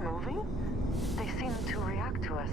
moving? They seem to react to us.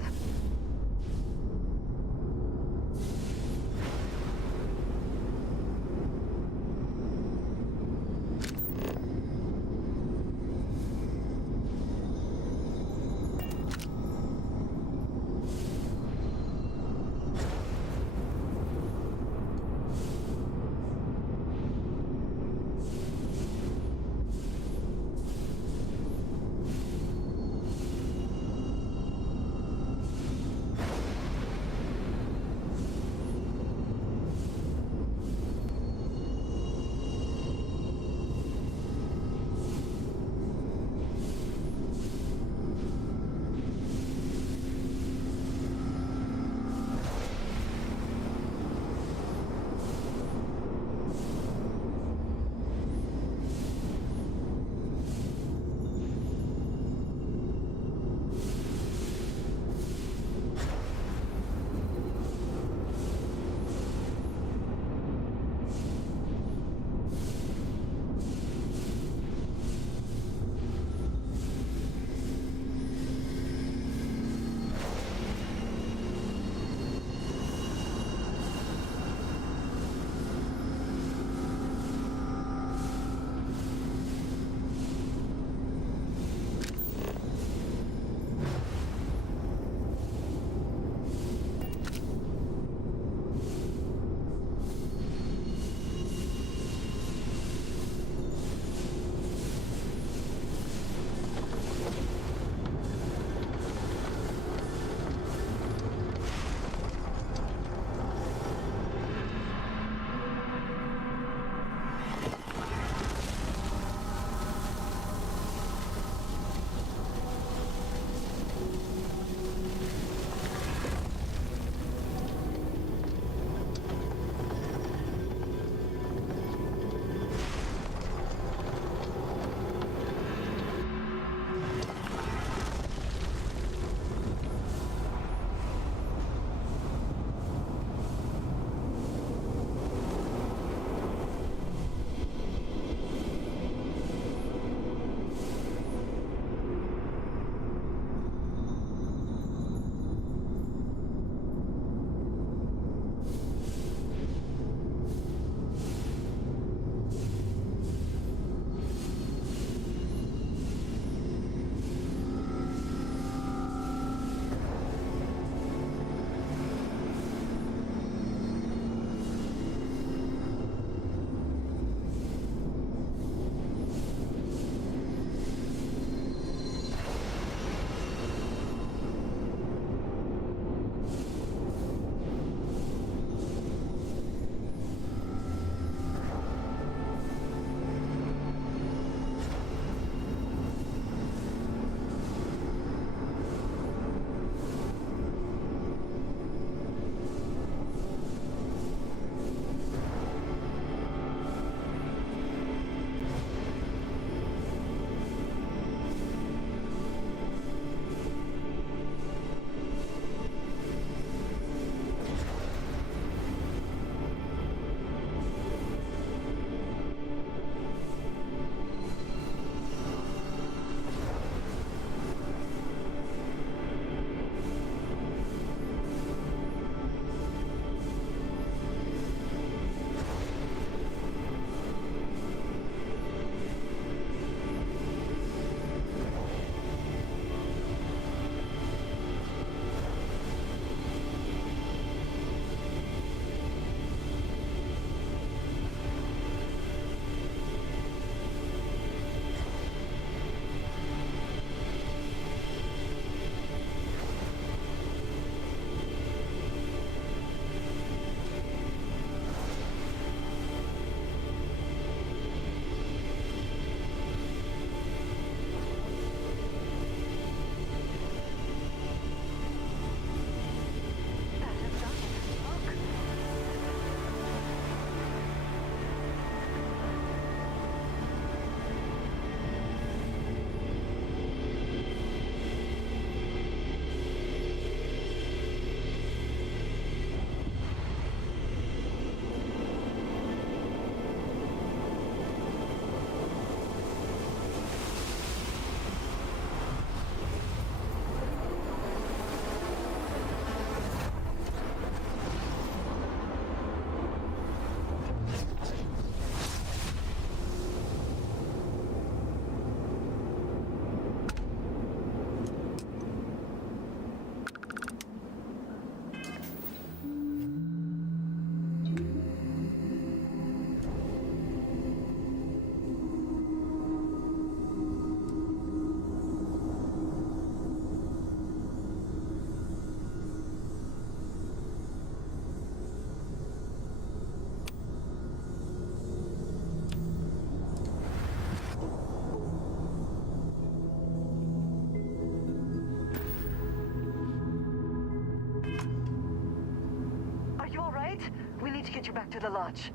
We need to get you back to the lodge.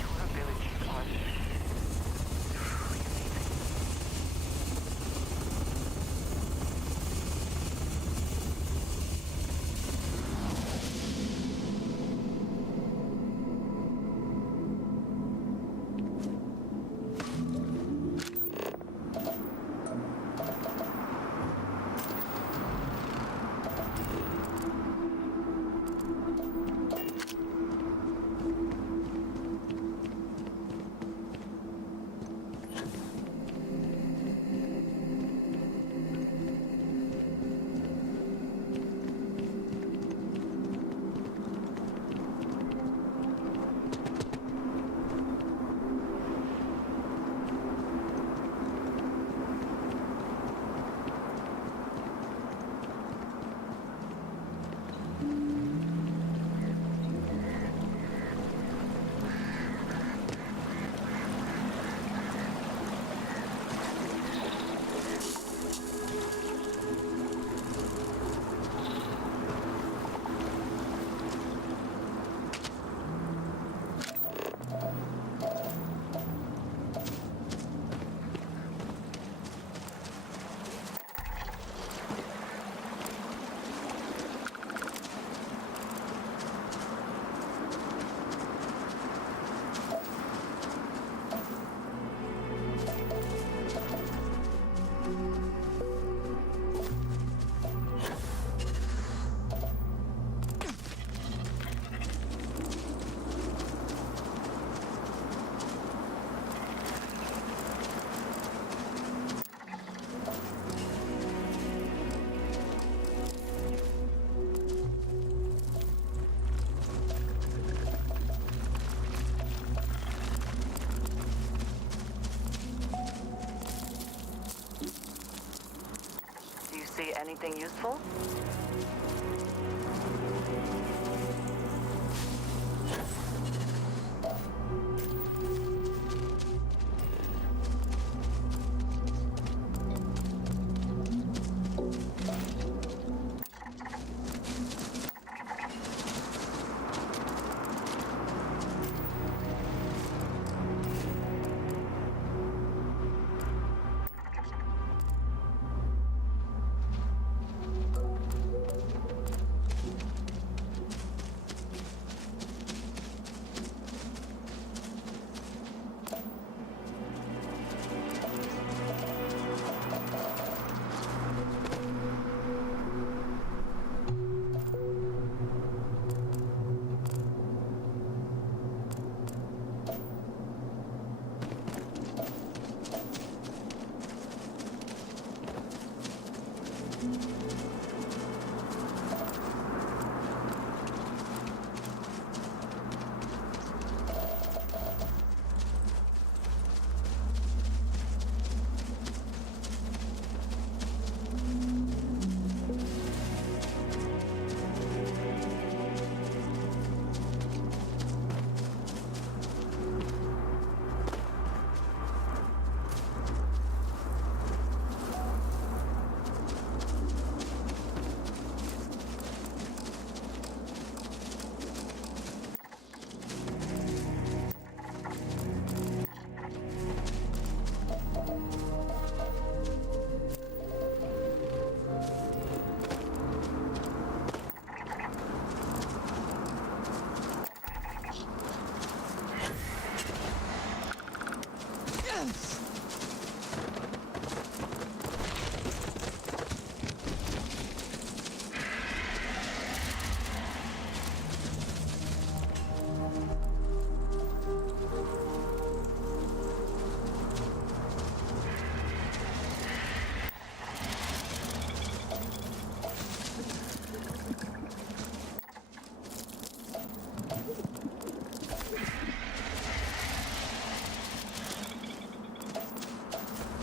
Your abilities are truly amazing. Do you see anything useful?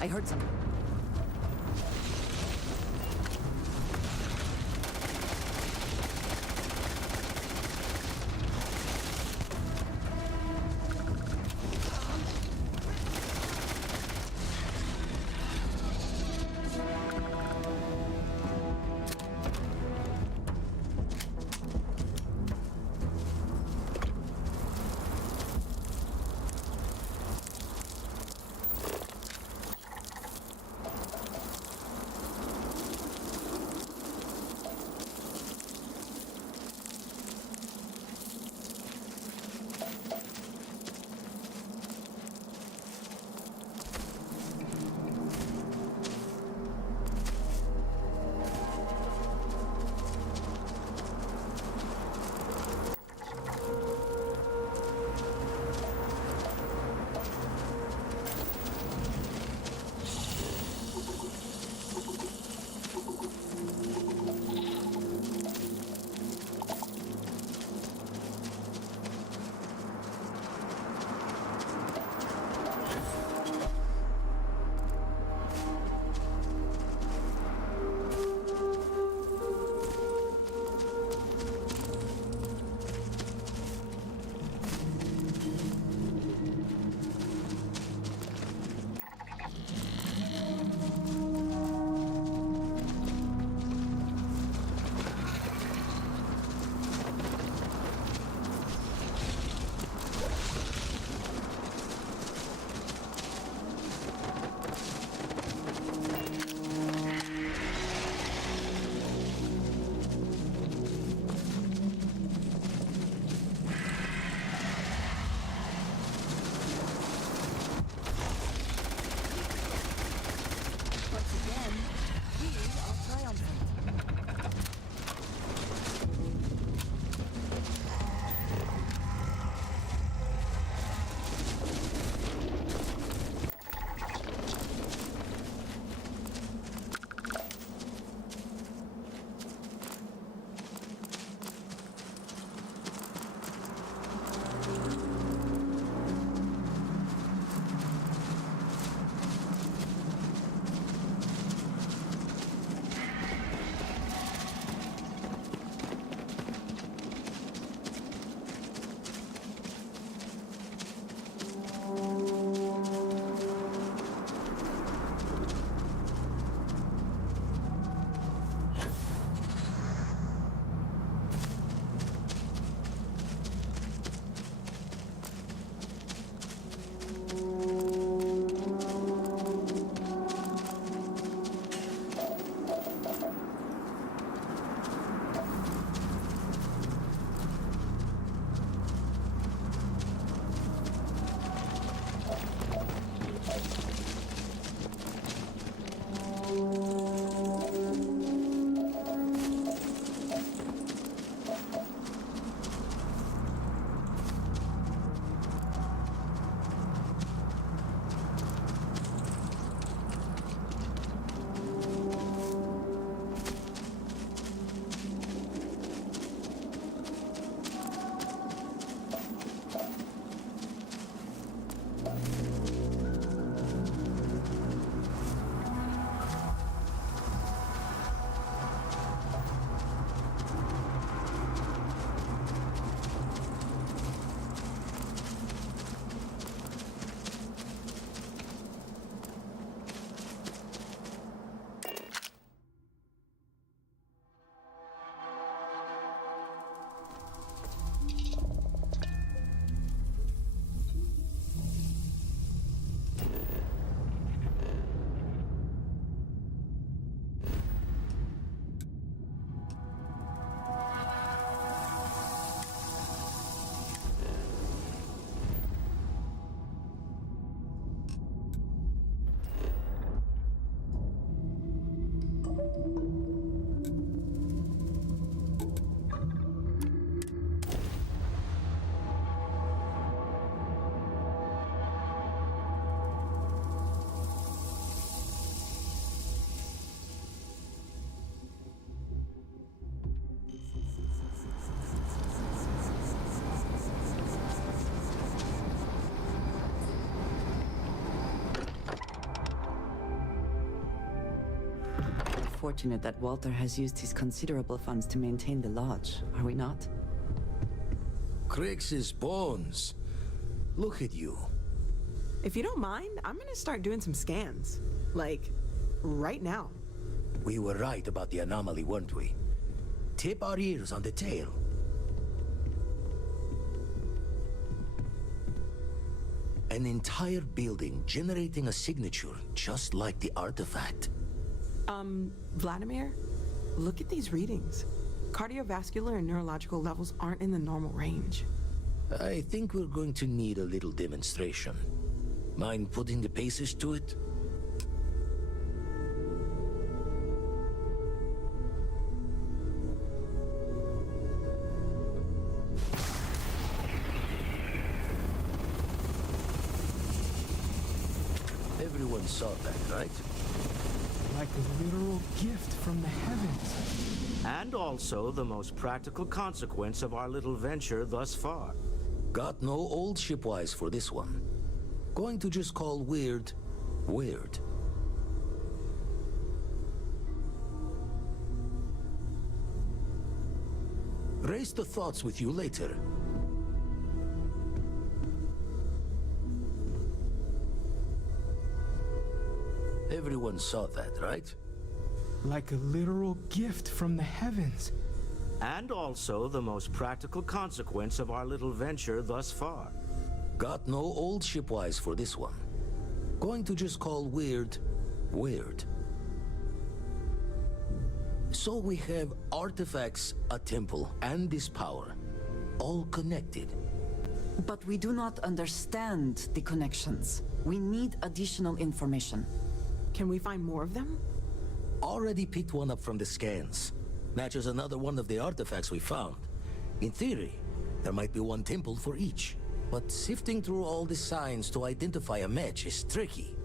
I heard something. fortunate that Walter has used his considerable funds to maintain the lodge, are we not? Crix's bones. Look at you. If you don't mind, I'm gonna start doing some scans. Like, right now. We were right about the anomaly, weren't we? Tip our ears on the tail. An entire building generating a signature just like the artifact. Vladimir, look at these readings. Cardiovascular and neurological levels aren't in the normal range. I think we're going to need a little demonstration. Mind putting the paces to it? Everyone saw that, right? Like a literal gift from the heavens. And also the most practical consequence of our little venture thus far. Got no old shipwise for this one. Going to just call weird, weird. Raise the thoughts with you later. Everyone saw that, right? Like a literal gift from the heavens. And also the most practical consequence of our little venture thus far. Got no old shipwise for this one. Going to just call weird, weird. So we have artifacts, a temple, and this power. All connected. But we do not understand the connections. We need additional information. Can we find more of them? Already picked one up from the scans. Matches another one of the artifacts we found. In theory, there might be one temple for each. But sifting through all the signs to identify a match is tricky.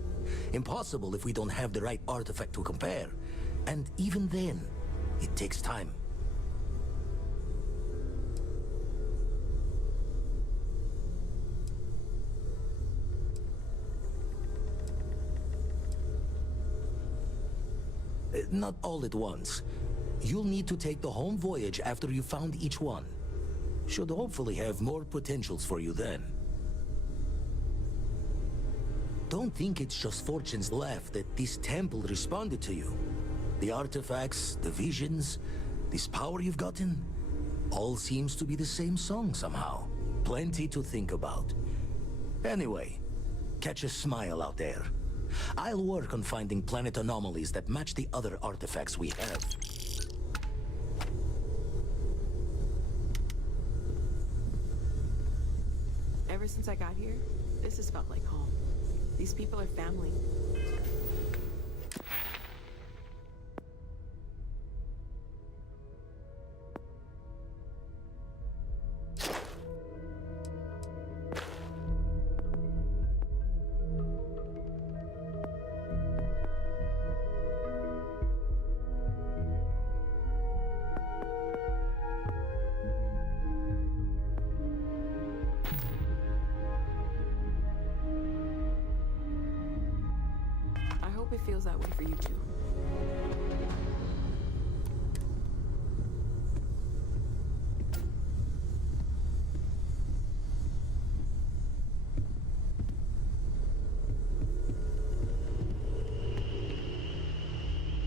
Impossible if we don't have the right artifact to compare. And even then, it takes time. Not all at once. You'll need to take the home voyage after you found each one. Should hopefully have more potentials for you then. Don't think it's just fortunes left that this temple responded to you. The artifacts, the visions, this power you've gotten, all seems to be the same song somehow. Plenty to think about. Anyway, catch a smile out there. I'll work on finding planet anomalies that match the other artifacts we have. Ever since I got here, this has felt like home. These people are family. It feels that way for you too.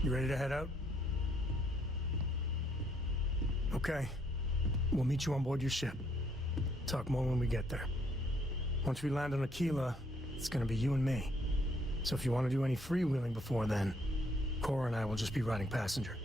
You ready to head out? Okay. We'll meet you on board your ship. Talk more when we get there. Once we land on Aquila, it's gonna be you and me. So if you want to do any freewheeling before then, Cora and I will just be riding passenger.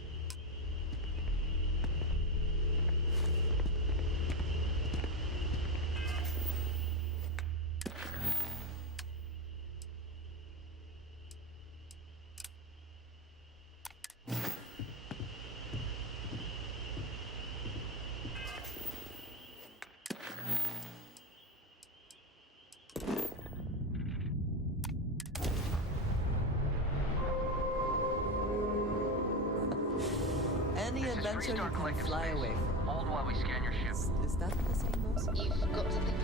Any adventure you can fly away from. Hold while we scan your ship. Is that what the saying goes? You've got to think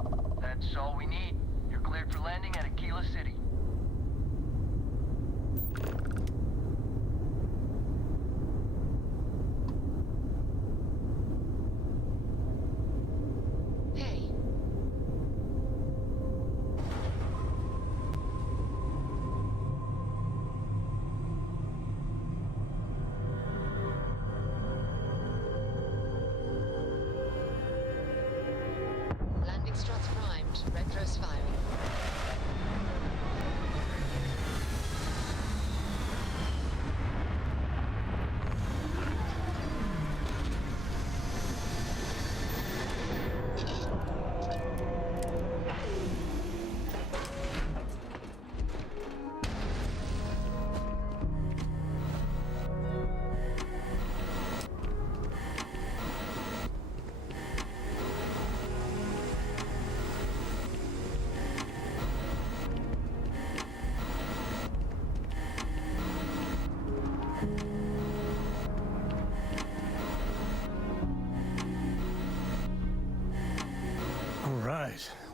of. That's all we need. You're cleared for landing at Aquila City.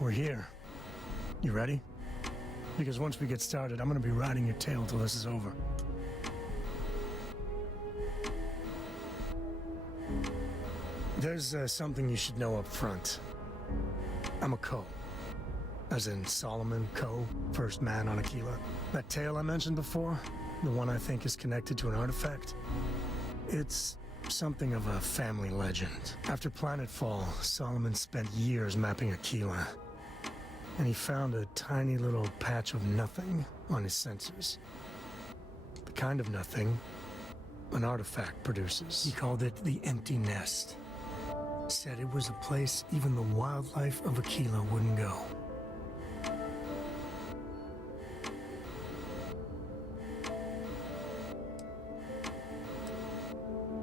we're here. You ready? Because once we get started, I'm gonna be riding your tail till this is over. There's something you should know up front. I'm a Coe. As in Solomon Coe, first man on Aquila. That tale I mentioned before, the one I think is connected to an artifact, it's something of a family legend. After Planetfall, Solomon spent years mapping Aquila, and he found a tiny little patch of nothing on his sensors. The kind of nothing an artifact produces. He called it the Empty Nest. Said it was a place even the wildlife of Aquila wouldn't go.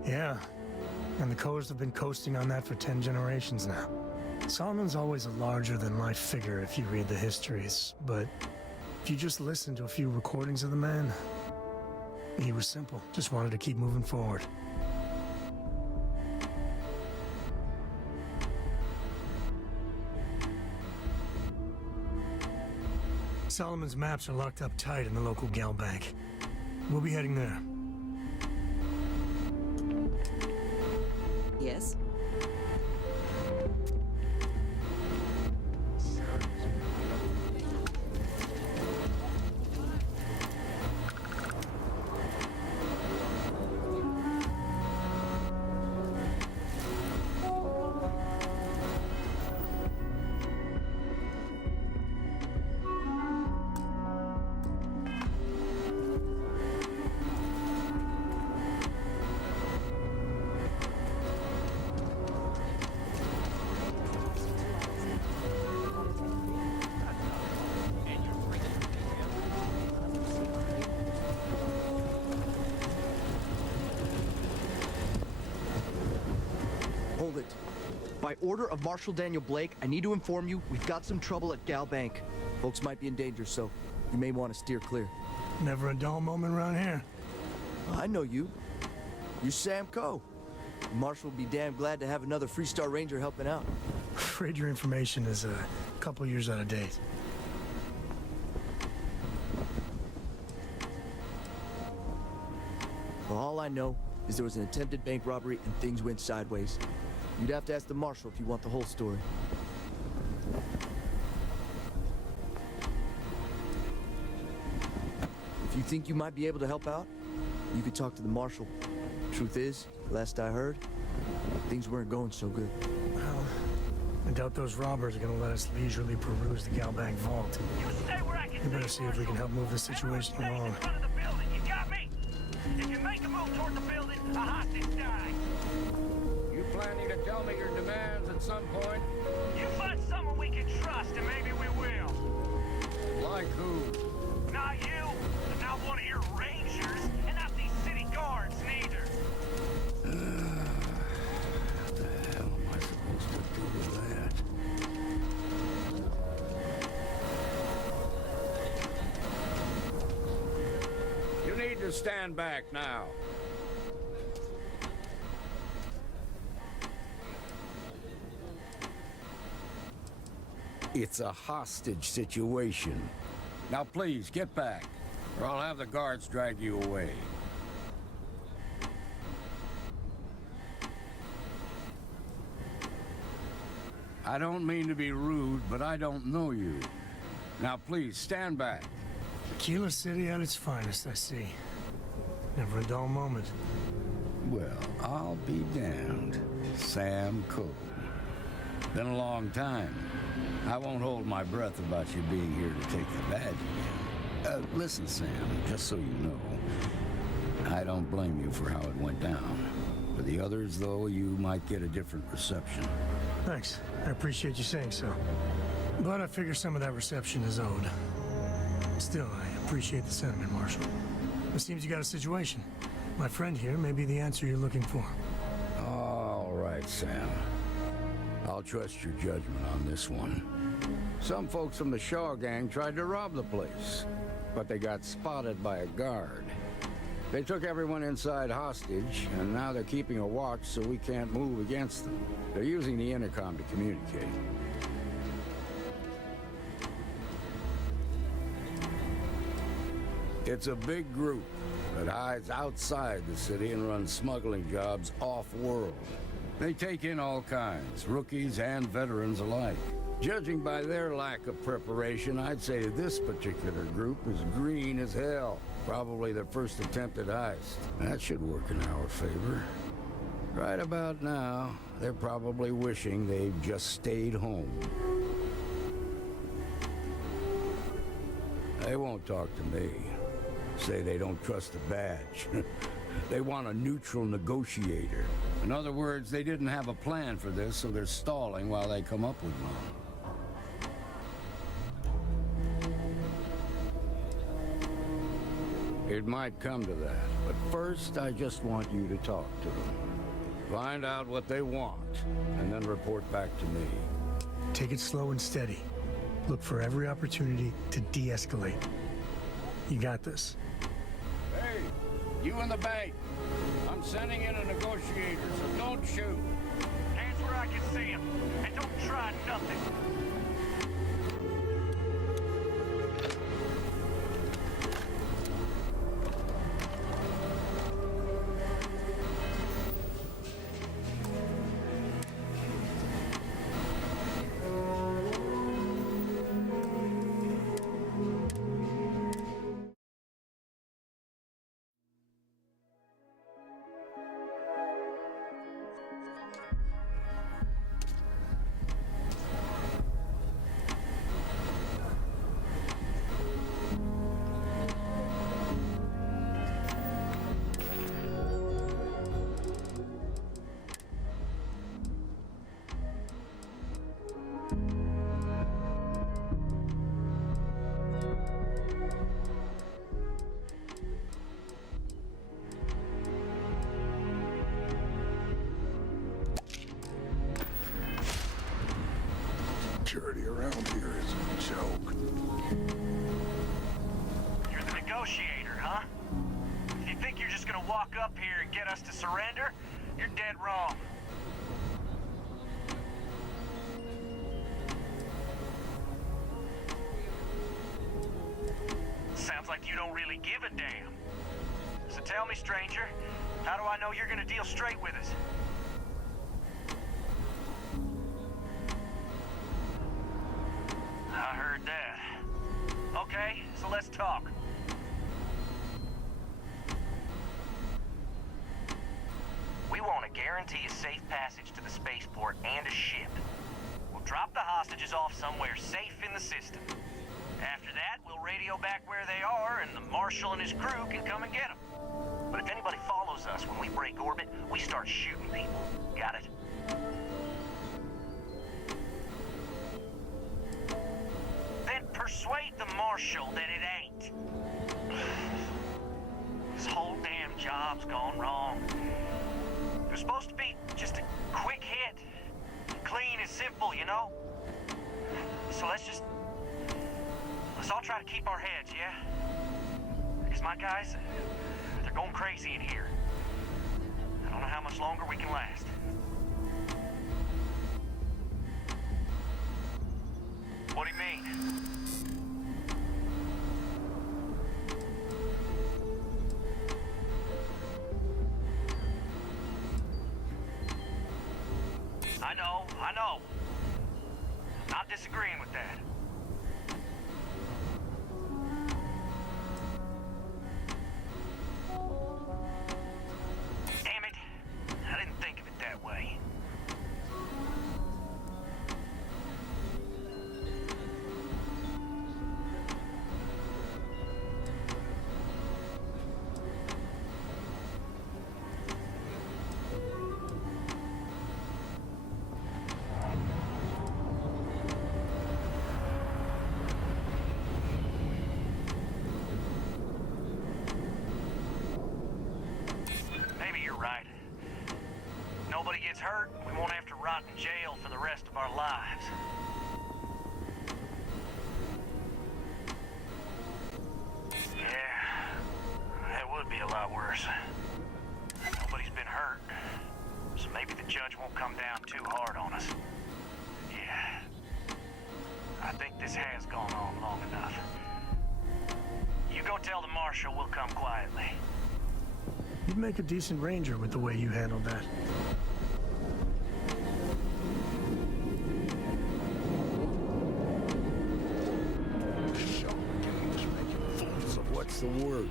Yeah, and the Coes have been coasting on that for 10 generations now. Solomon's always a larger-than-life figure if you read the histories, but if you just listen to a few recordings of the man, he was simple, just wanted to keep moving forward. Solomon's maps are locked up tight in the local Gal Bank. We'll be heading there. Yes? Hold it. By order of Marshal Daniel Blake, I need to inform you we've got some trouble at Gal Bank. Folks might be in danger, so you may want to steer clear. Never a dull moment around here. I know you. You're Sam Coe. Marshal will be damn glad to have another Freestar Ranger helping out. Afraid your information is a couple years out of date. Well, all I know is there was an attempted bank robbery and things went sideways. You'd have to ask the Marshal if you want the whole story. If you think you might be able to help out, you could talk to the Marshal. Truth is, last I heard, things weren't going so good. Well, I doubt those robbers are gonna let us leisurely peruse the Gal Bank vault. We better see if we can help move this situation along. You got me? If you make a move toward the building, a hostage dies. You planning to tell me your demands at some point? You find someone we can trust, and maybe we will. Like who? Not you, and not one of your rangers, and not these city guards neither. What the hell am I supposed to do with that? You need to stand back now. It's a hostage situation. Now please, get back, or I'll have the guards drag you away. I don't mean to be rude, but I don't know you. Now please, stand back. Aquila City at its finest, I see. Never a dull moment. Well, I'll be damned. Sam Coe. Been a long time. I won't hold my breath about you being here to take the badge again. Listen, Sam, just so you know, I don't blame you for how it went down. For the others, though, you might get a different reception. Thanks. I appreciate you saying so. But I figure some of that reception is owed. Still, I appreciate the sentiment, Marshal. It seems you got a situation. My friend here may be the answer you're looking for. All right, Sam. I'll trust your judgment on this one. Some folks from the Shaw gang tried to rob the place, but they got spotted by a guard. They took everyone inside hostage, and now they're keeping a watch so we can't move against them. They're using the intercom to communicate. It's a big group that hides outside the city and runs smuggling jobs off-world. They take in all kinds, rookies and veterans alike. Judging by their lack of preparation, I'd say this particular group is green as hell. Probably their first attempt at heist. That should work in our favor. Right about now, they're probably wishing they've just stayed home. They won't talk to me. Say they don't trust the badge. They want a neutral negotiator. In other words, they didn't have a plan for this, so they're stalling while they come up with one. It might come to that, but first I just want you to talk to them. Find out what they want, and then report back to me. Take it slow and steady. Look for every opportunity to de-escalate. You got this. Hey, you in the bank. I'm sending in a negotiator, so don't shoot. Hands where I can see him, and don't try nothing. Security around here is a joke. You're the negotiator, huh? If you think you're just gonna walk up here and get us to surrender, you're dead wrong. Sounds like you don't really give a damn. So tell me, stranger, how do I know you're gonna deal straight with us? I heard that. Okay, so let's talk. We want to guarantee a safe passage to the spaceport and a ship. We'll drop the hostages off somewhere safe in the system. After that, we'll radio back where they are, and the Marshal and his crew can come and get them. But if anybody follows us when we break orbit, we start shooting people. Got it? Then persuade the Marshal that it ain't. This whole damn job's gone wrong. It was supposed to be just a quick hit. Clean and simple, you know? So let's all try to keep our heads, yeah? Because my guys, they're going crazy in here. I don't know how much longer we can last. What do you mean? I know. Not disagreeing with that. Damn it. I didn't think of it that way. Right. Nobody gets hurt, we won't have to rot in jail for the rest of our lives. Yeah, that would be a lot worse. Nobody's been hurt, so maybe the judge won't come down too hard on us. Yeah, I think this has gone on long enough. You You go tell the marshal we'll come quietly. You'd make a decent ranger with the way you handled that. So what's the word?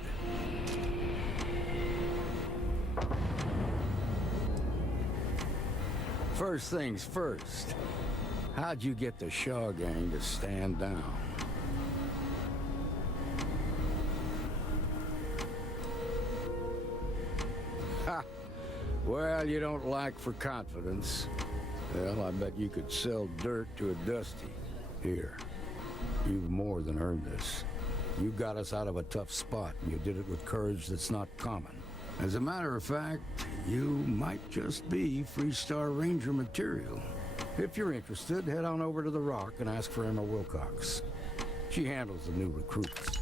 First things first. How'd you get the Shaw gang to stand down? Ha! Well, you don't lack for confidence. Well, I bet you could sell dirt to a Dusty. Here, you've more than earned this. You got us out of a tough spot, and you did it with courage that's not common. As a matter of fact, you might just be Freestar Ranger material. If you're interested, head on over to the Rock and ask for Emma Wilcox. She handles the new recruits.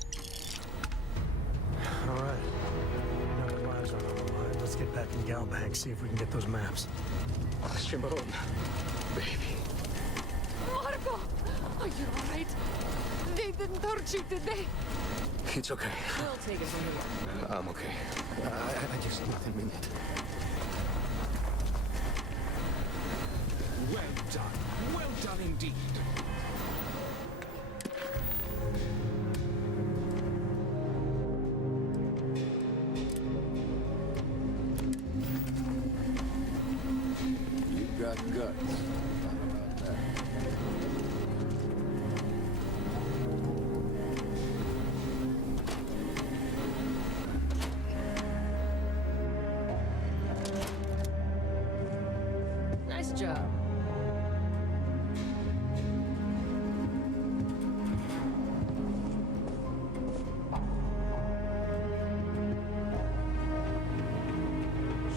All right. Now that lives are on the line, let's get back in Galbank, see if we can get those maps. Shimon, baby. Marco! Are you alright? They didn't hurt you, did they? It's okay. We'll take it from here. I'm okay. I just nothing minute. Well done. Well done indeed. You've got guts. How about that? Nice job.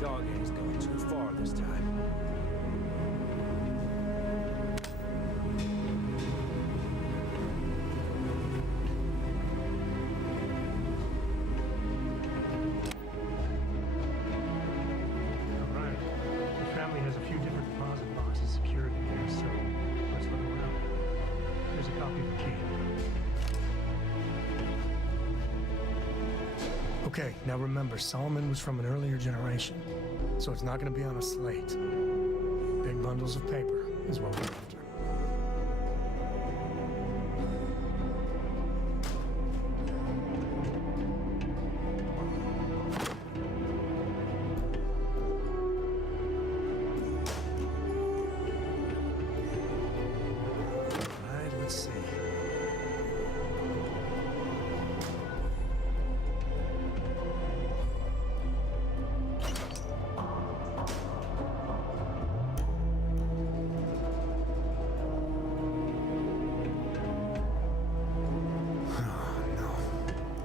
Shaw gang's going too far this time. All right. The family has a few different deposit boxes secured in here, so let's look around. Here's a copy of the key. Okay, now remember, Solomon was from an earlier generation, so it's not going to be on a slate. Big bundles of paper is what we're after. All right, let's see.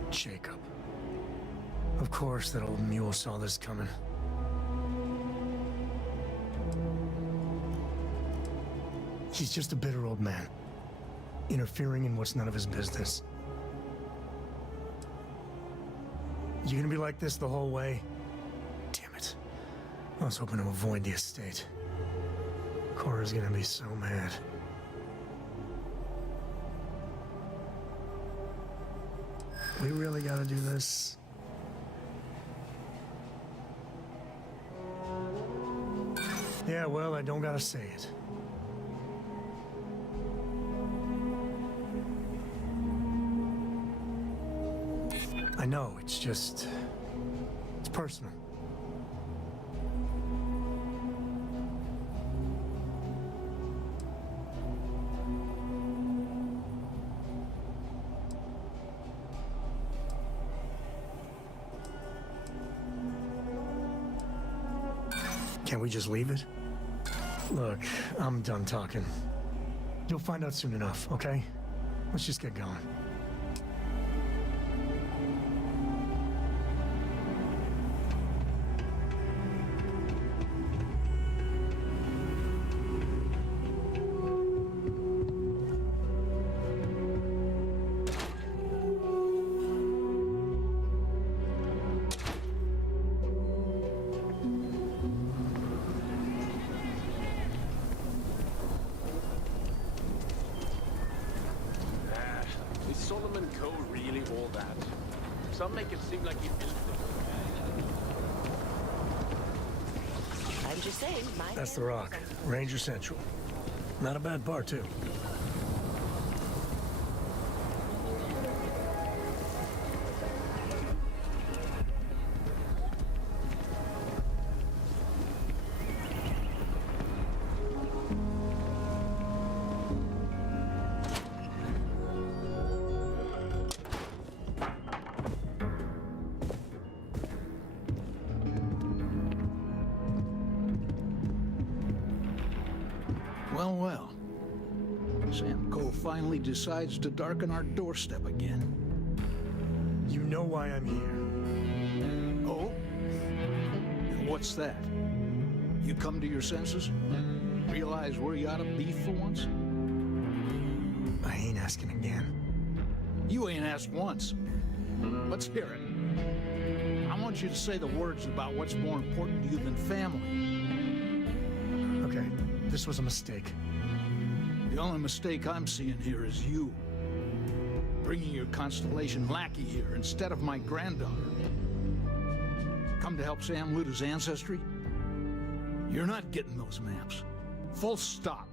Jacob. Of course that old mule saw this coming. He's just a bitter old man, interfering in what's none of his business. You gonna be like this the whole way? Damn it. I was hoping to avoid the estate. Cora's gonna be so mad. We really gotta do this? Yeah, well, I don't gotta say it. I know, it's just... it's personal. Can't we just leave it? Look, I'm done talking. You'll find out soon enough, okay? Let's just get going. Is Solomon Cole really all that? Some make it seem like you just... I'm just saying, my... That's the Rock. Ranger Central. Not a bad bar, too. Well, well. Sam Cole finally decides to darken our doorstep again. You know why I'm here. Oh? And what's that? You come to your senses? Realize where you ought to be for once? I ain't asking again. You ain't asked once. Let's hear it. I want you to say the words about what's more important to you than family. Okay, this was a mistake. The only mistake I'm seeing here is you. Bringing your Constellation lackey here instead of my granddaughter. Come to help Sam loot his ancestry? You're not getting those maps. Full stop.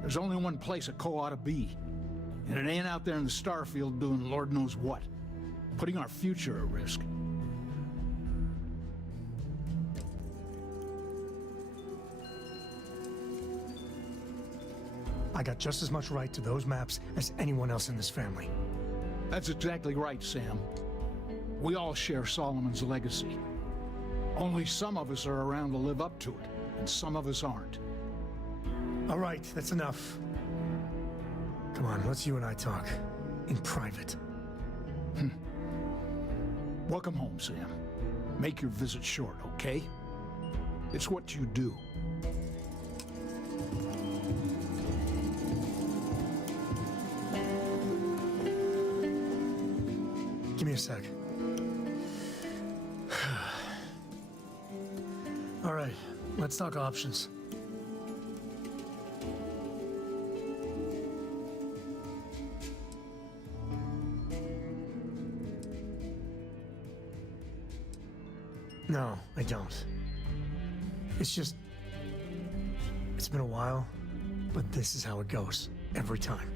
There's only one place a Co ought to be. And it ain't out there in the starfield doing Lord knows what. Putting our future at risk. I got just as much right to those maps as anyone else in this family. That's exactly right, Sam. We all share Solomon's legacy. Only some of us are around to live up to it, and some of us aren't. All right, that's enough. Come on, let's you and I talk. In private. Welcome home, Sam. Make your visit short, okay? It's what you do. Give me a sec. All right, let's talk options. No, I don't. It's just... It's been a while, but this is how it goes. Every time.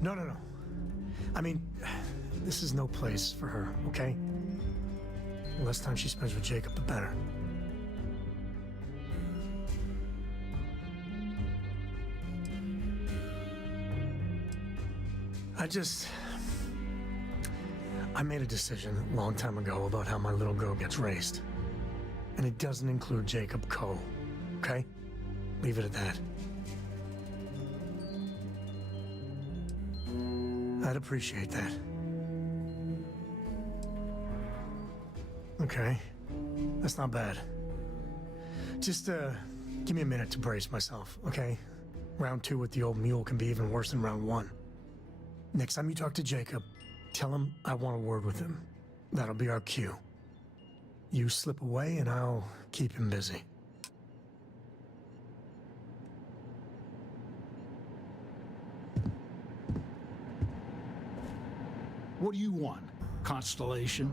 No. I mean, this is no place for her, okay? The less time she spends with Jacob, the better. I made a decision a long time ago about how my little girl gets raised. And it doesn't include Jacob Coe, okay? Leave it at that. I'd appreciate that. Okay, that's not bad. Just, give me a minute to brace myself, okay? Round 2 with the old mule can be even worse than round 1. Next time you talk to Jacob, tell him I want a word with him. That'll be our cue. You slip away and I'll keep him busy. What do you want, Constellation?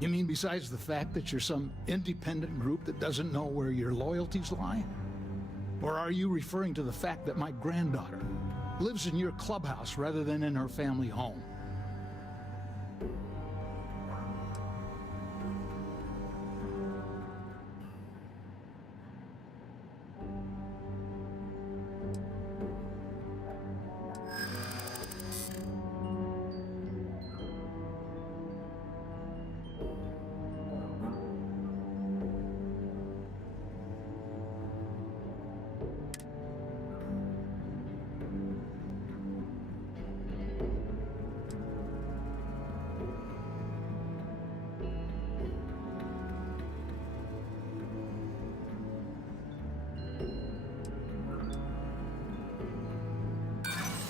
You mean besides the fact that you're some independent group that doesn't know where your loyalties lie? Or are you referring to the fact that my granddaughter lives in your clubhouse rather than in her family home?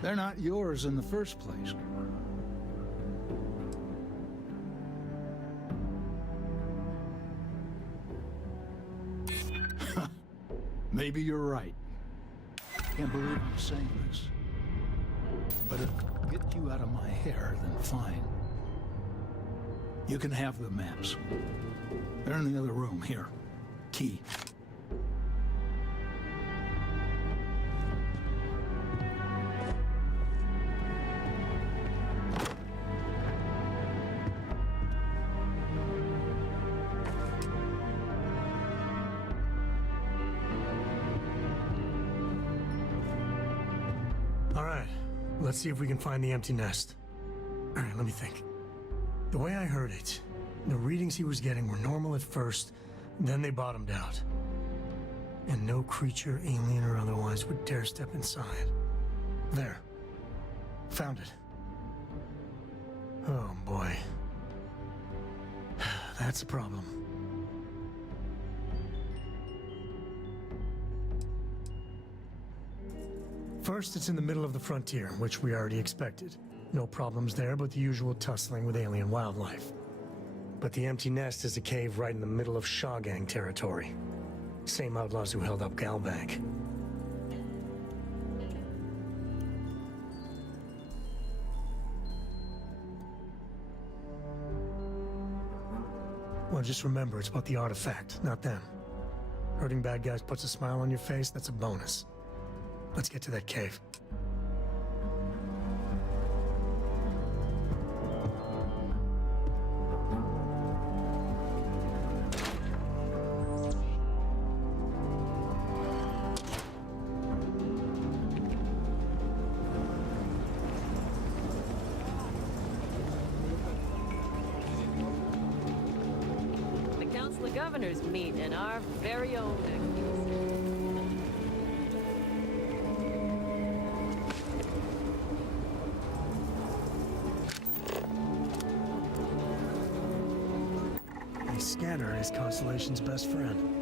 They're not yours in the first place. Maybe you're right. Can't believe I'm saying this. But if it'll get you out of my hair, then fine. You can have the maps. They're in the other room, here. Key. All right, let's see if we can find the empty nest. All right, let me think. The way I heard it, the readings he was getting were normal at first, then they bottomed out. And no creature, alien or otherwise, would dare step inside. There. Found it. Oh, boy. That's a problem. First, it's in the middle of the frontier, which we already expected. No problems there, but the usual tussling with alien wildlife. But the empty nest is a cave right in the middle of Shawgang territory. Same outlaws who held up Galbank. Well, just remember, it's about the artifact, not them. Hurting bad guys puts a smile on your face, that's a bonus. Let's get to that cave. The Council of Governors meet in our very own The scanner is Constellation's best friend.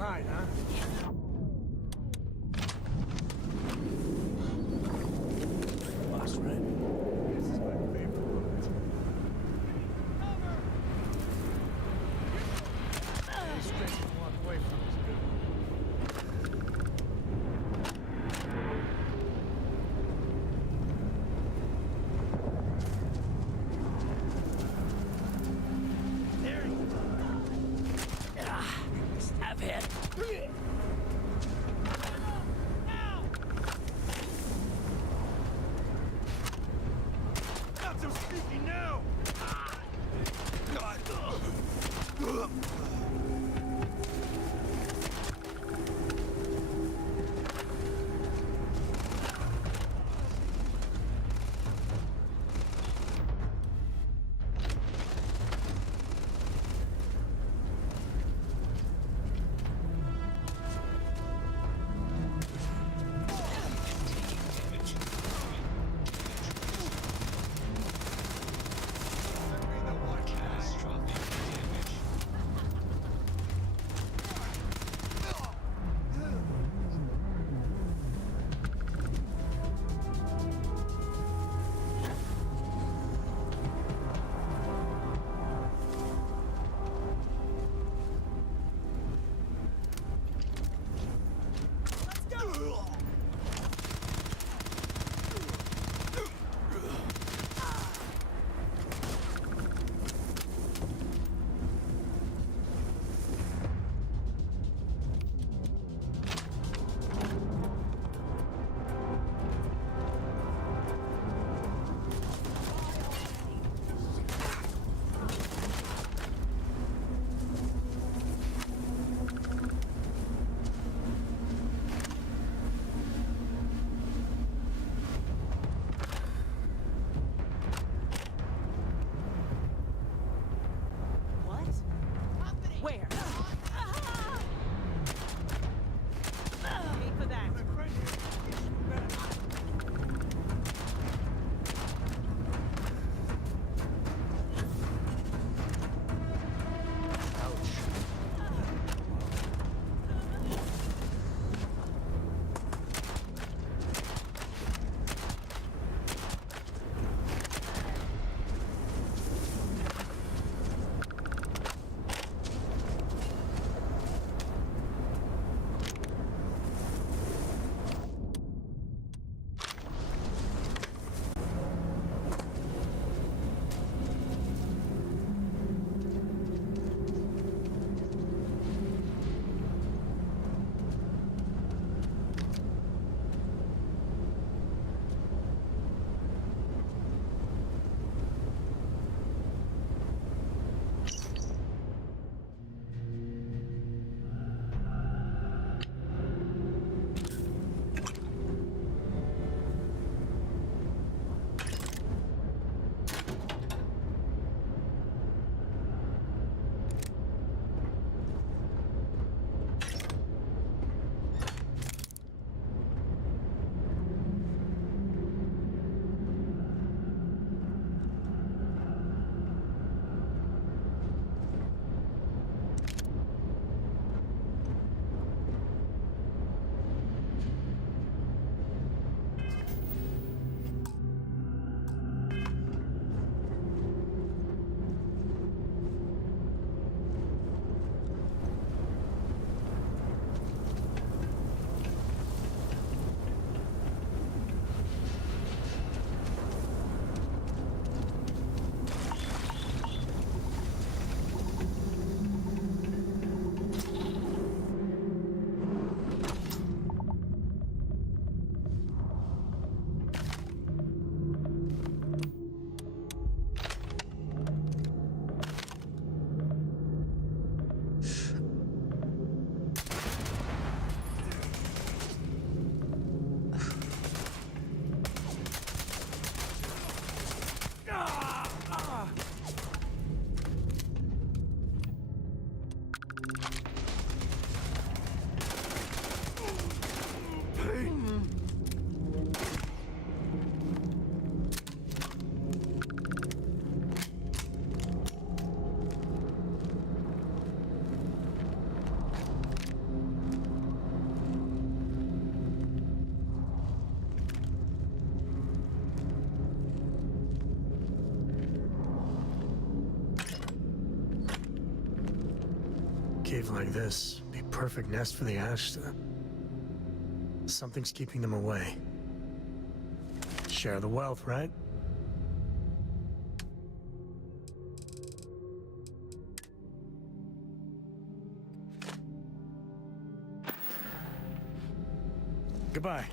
hide, huh? Boss, right? This is my favorite moment. Any straight to walk away from is good. I've had cave like this, be a perfect nest for the Ashta. Something's keeping them away. Share the wealth, right? Goodbye.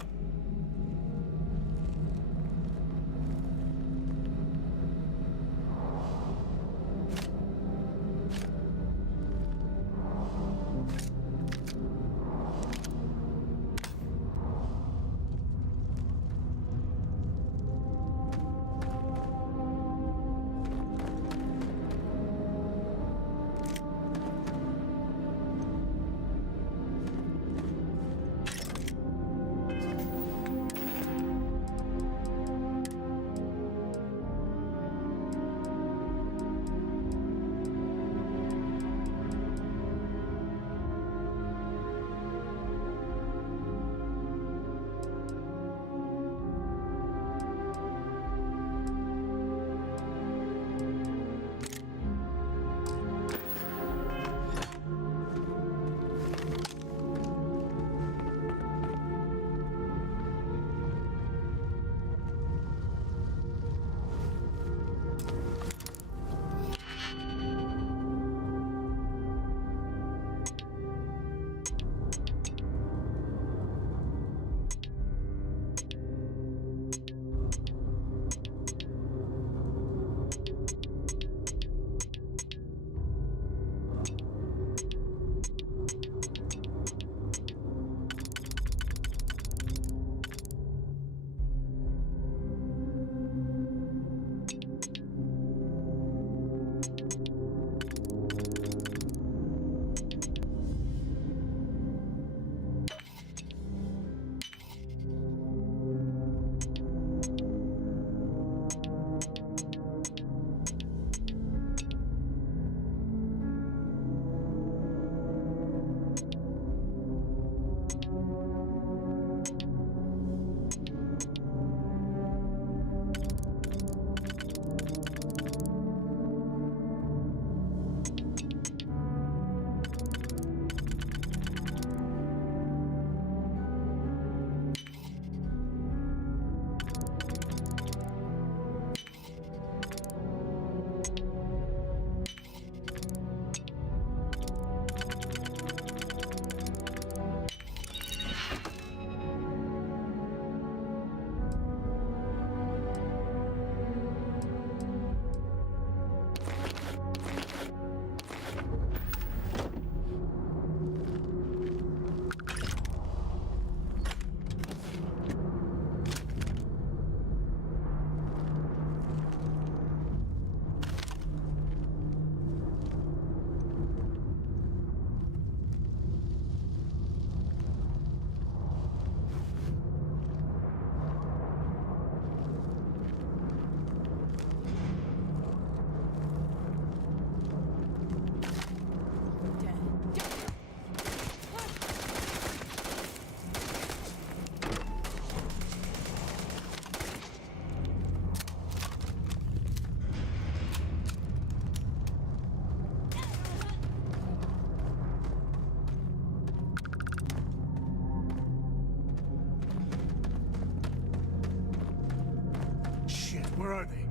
Where are they?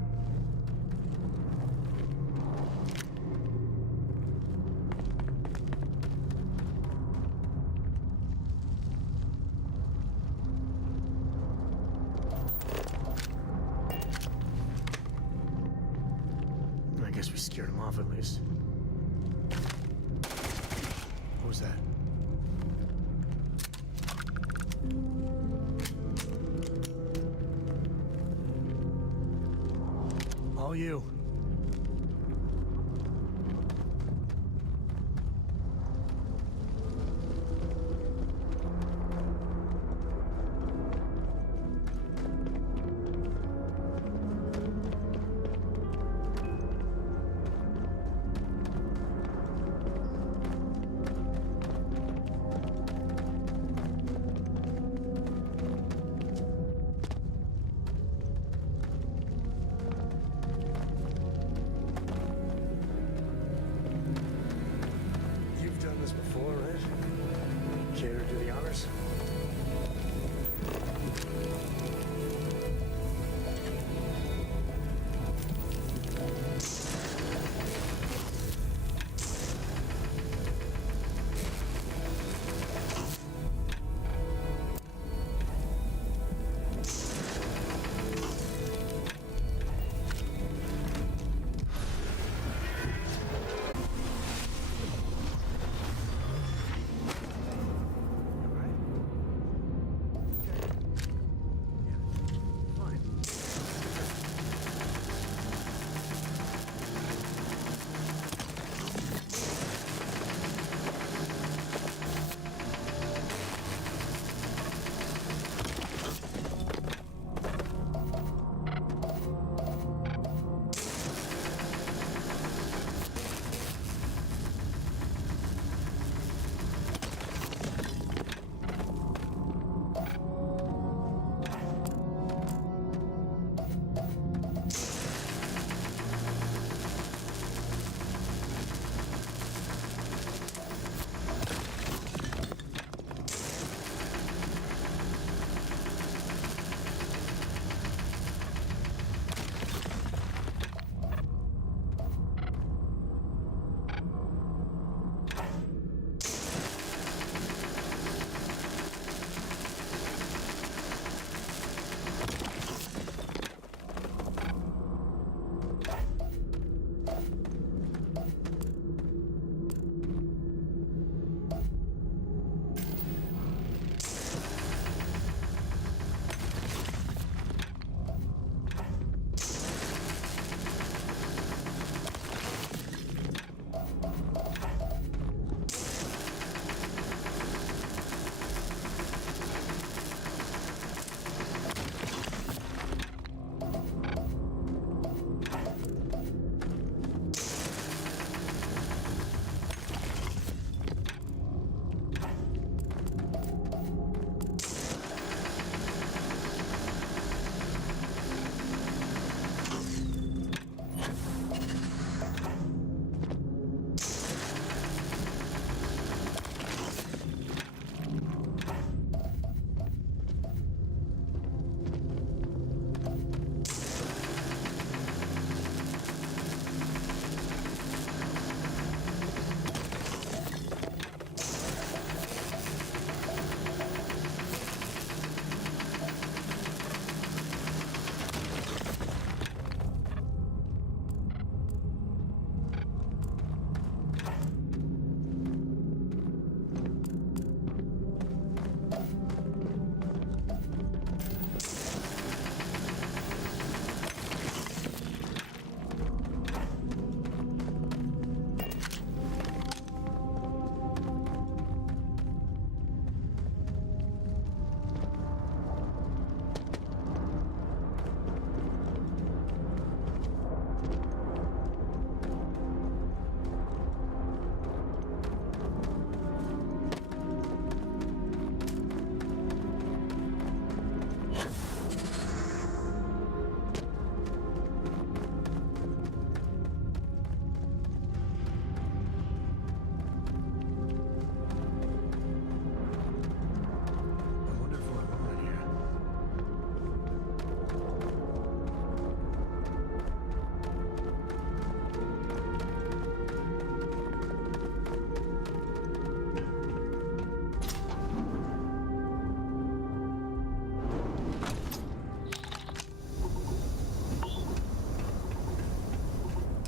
I guess we scared them off at least. What was that? All you. yours.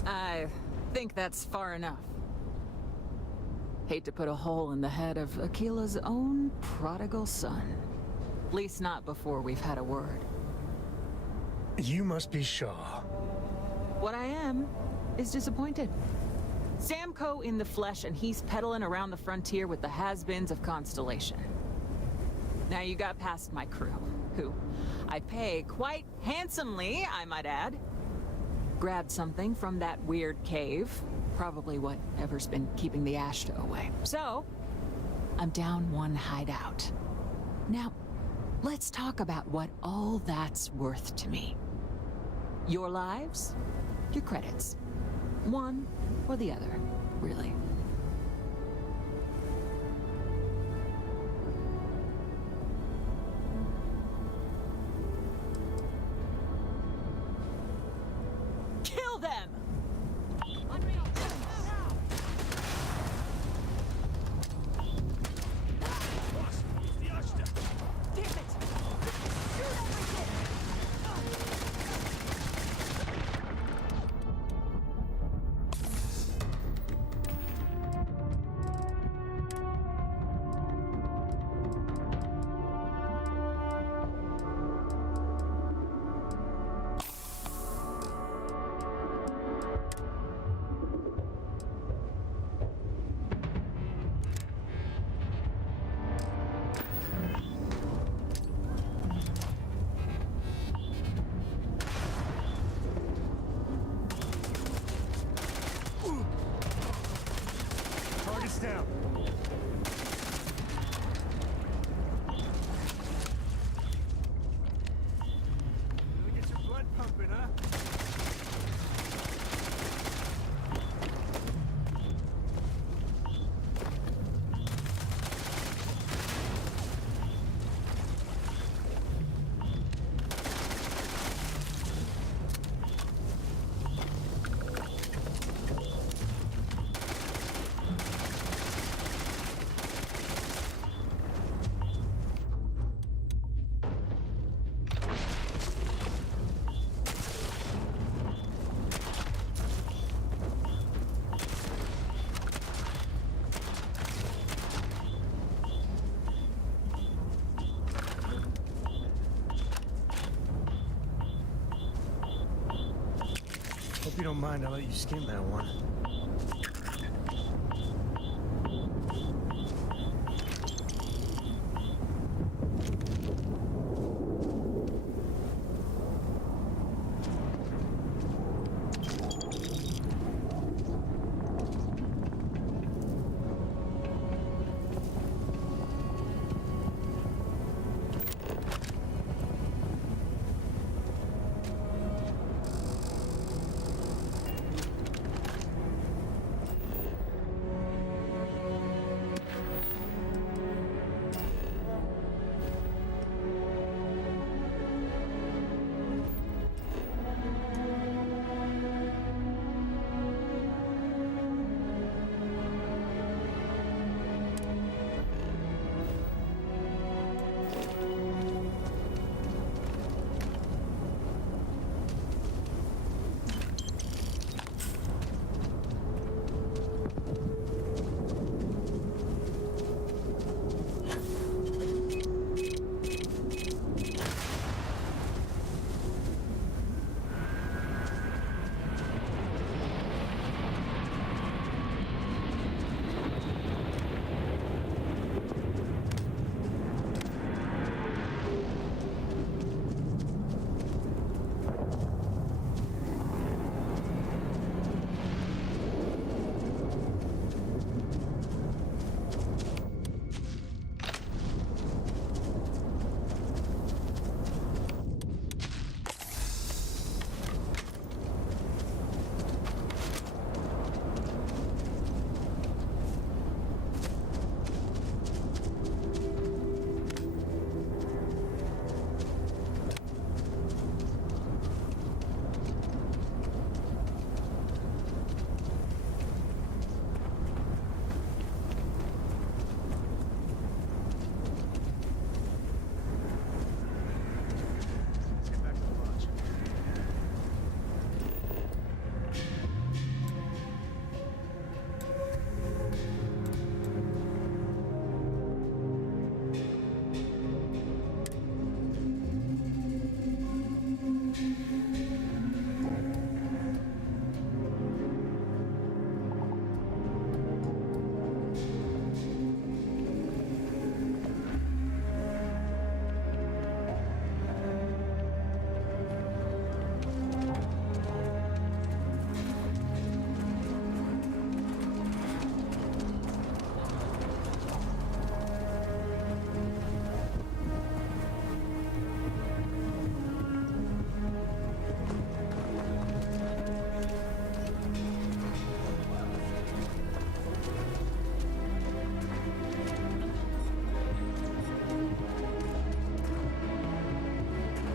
I think that's far enough. Hate to put a hole in the head of Aquila's own prodigal son. At least not before we've had a word. You must be Shaw. What I am is disappointed. Sam Coe in the flesh, and he's peddling around the frontier with the has-beens of Constellation. Now you got past my crew, who I pay quite handsomely, I might add. Grabbed something from that weird cave. Probably whatever's been keeping the Ashta away. So, I'm down one hideout. Now, let's talk about what all that's worth to me. Your lives, your credits. One or the other, really. Tanks down. Get your blood pumping, huh? Hope you don't mind, I'll let you skin that one.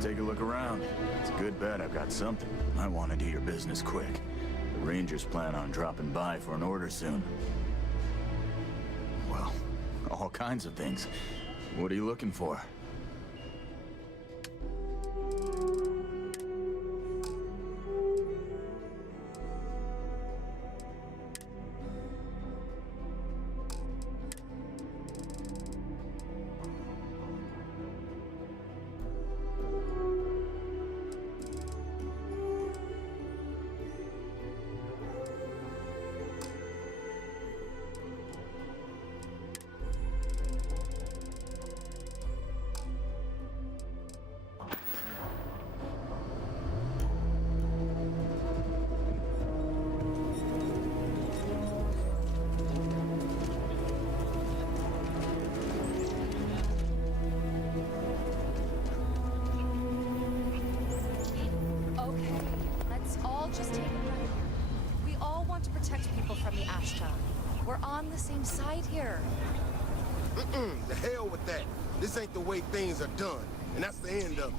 Take a look around. It's a good bet I've got something. I want to do your business quick. The Rangers plan on dropping by for an order soon. Well, all kinds of things. What are you looking for? We're on the same side here. The hell with that. This ain't the way things are done, and that's the end of it.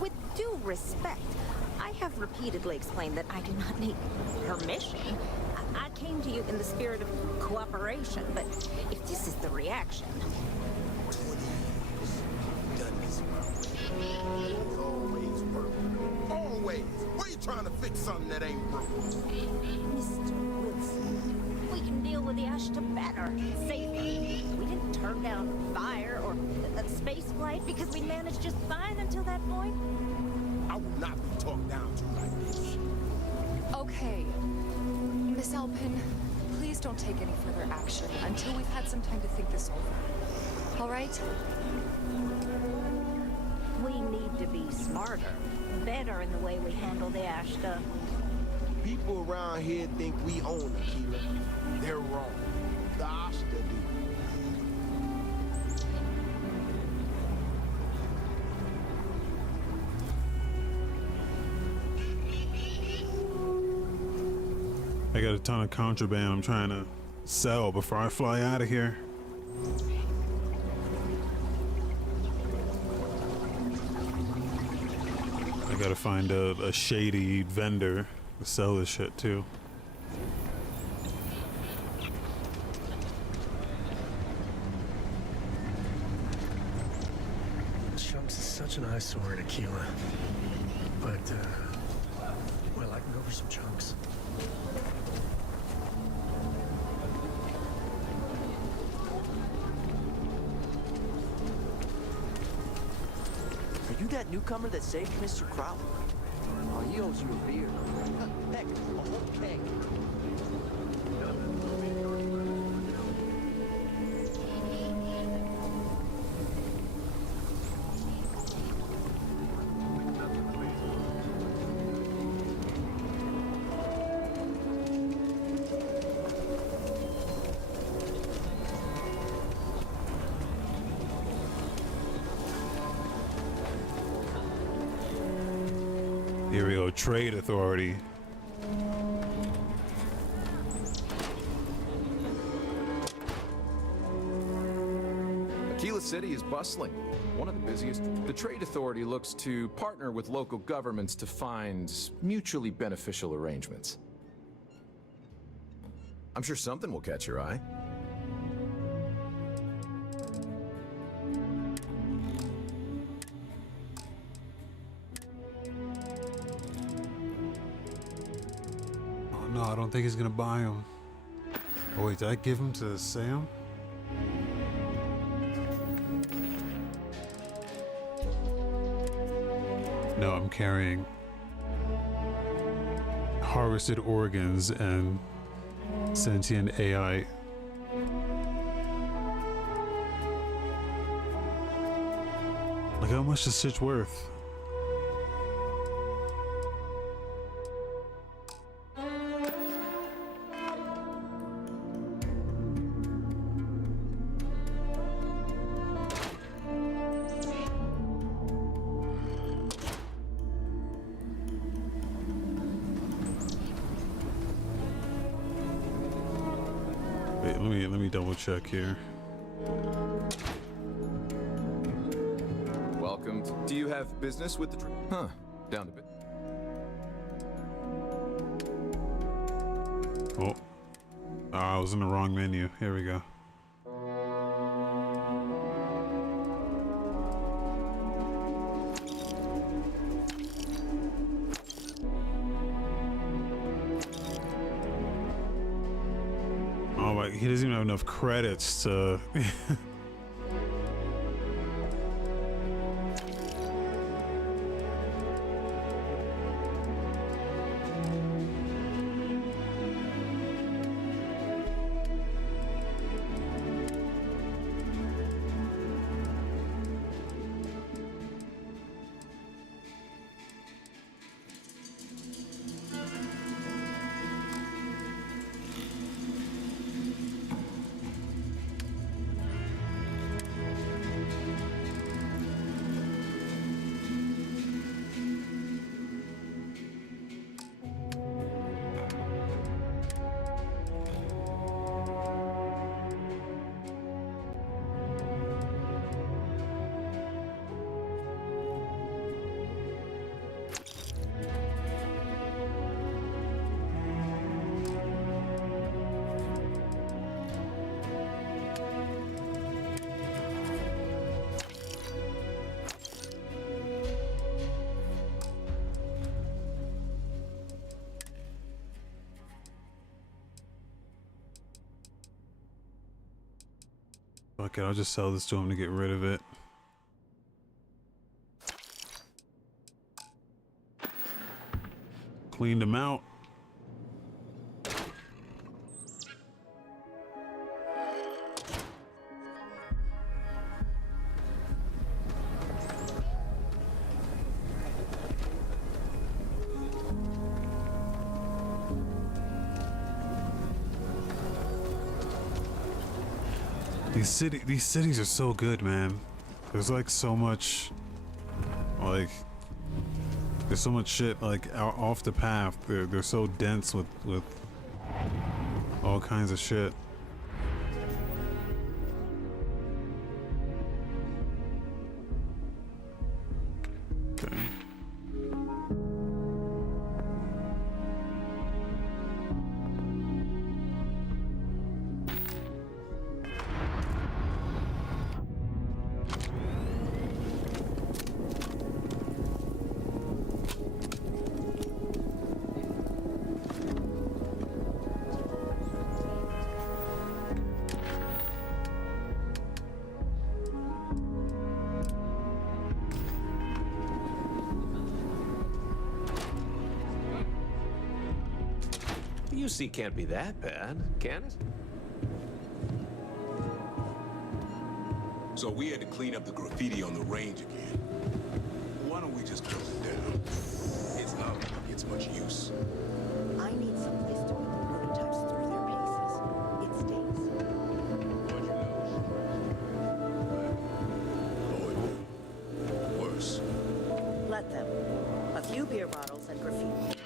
With due respect, I have repeatedly explained that I do not need permission. I came to you in the spirit of cooperation, but if this is the reaction... 20 years. Done this wrong. Always work. Always. Why you trying to fix something that ain't broke? Mr. Wilson, we can deal with the Ashta better, safely. We didn't turn down fire or a space flight because we managed just fine until that point. I will not be talked down to like this. Okay. Miss Alpin, please don't take any further action until we've had some time to think this over. All right? We need to be smarter, better in the way we handle the Ashta. People around here think we own Aquila. They're wrong. The Ashta do. I got a ton of contraband I'm trying to sell before I fly out of here. I gotta find a shady vendor to sell this shit to. Chunks is such an eyesore in Aquila. But, well, I can go for some chunks. Are you that newcomer that saved Mr. Crowley? Oh, he owes you a beer. Heck, a whole keg. Here we go, Trade Authority. Aquila City is bustling, one of the busiest. The Trade Authority looks to partner with local governments to find mutually beneficial arrangements. I'm sure something will catch your eye. No, I don't think he's gonna buy him. Oh wait, did I give him to Sam? No, I'm carrying harvested organs and sentient AI. Look how much this shit's worth. Wait, let me double check here. Welcome. Do you have business with the Huh, down a bit. Oh, I was in the wrong menu. Here we go. Oh my, he doesn't even have enough credits to... Fuck it, I'll just sell this to him to get rid of it. Cleaned him out. These cities are so good, man. There's like so much, like, there's so much shit like off the path. They're so dense with all kinds of shit. Okay. UC can't be that bad, can it? So we had to clean up the graffiti on the range again. Why don't we just close it down? It's up, it's much use. I need some place to put the prototypes through their paces. It stays. Worse. Let them. A few beer bottles and graffiti.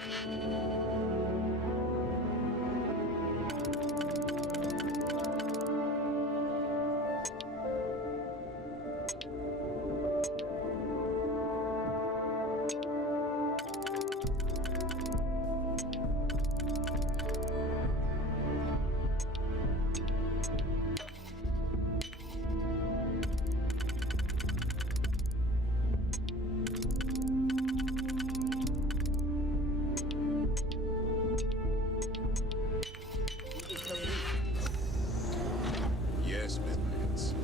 Yes, Miss Vance.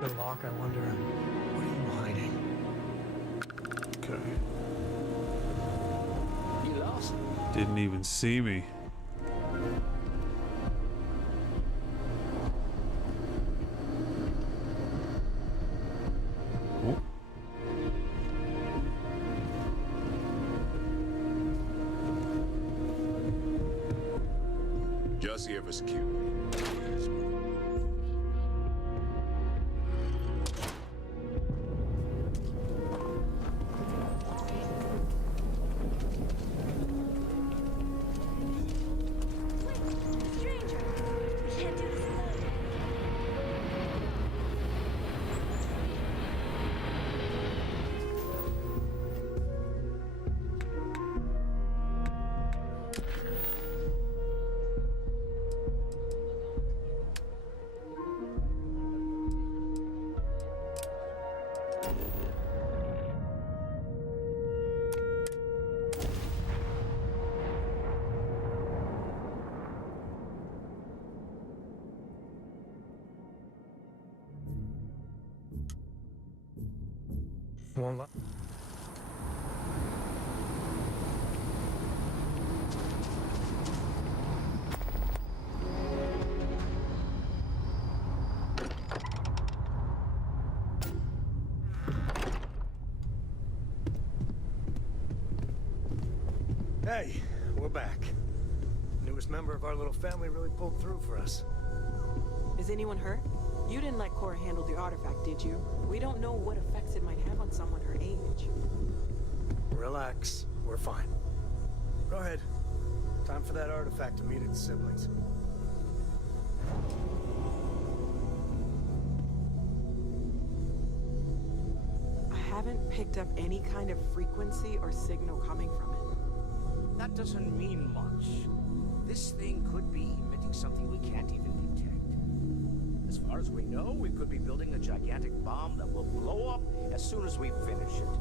The lock, I wonder, what are you hiding? Okay. You lost. Didn't even see me. Oh. Just here for security. Won't let. Hey, we're back. Newest member of our little family really pulled through for us. Is anyone hurt? You didn't let Cora handle the artifact, did you? We don't know what effects it might have on someone her age. Relax. We're fine. Go ahead. Time for that artifact to meet its siblings. I haven't picked up any kind of frequency or signal coming from it. That doesn't mean much. This thing could be emitting something we can't even detect. As far as we know, we could be building a gigantic bomb that will blow up as soon as we finish it.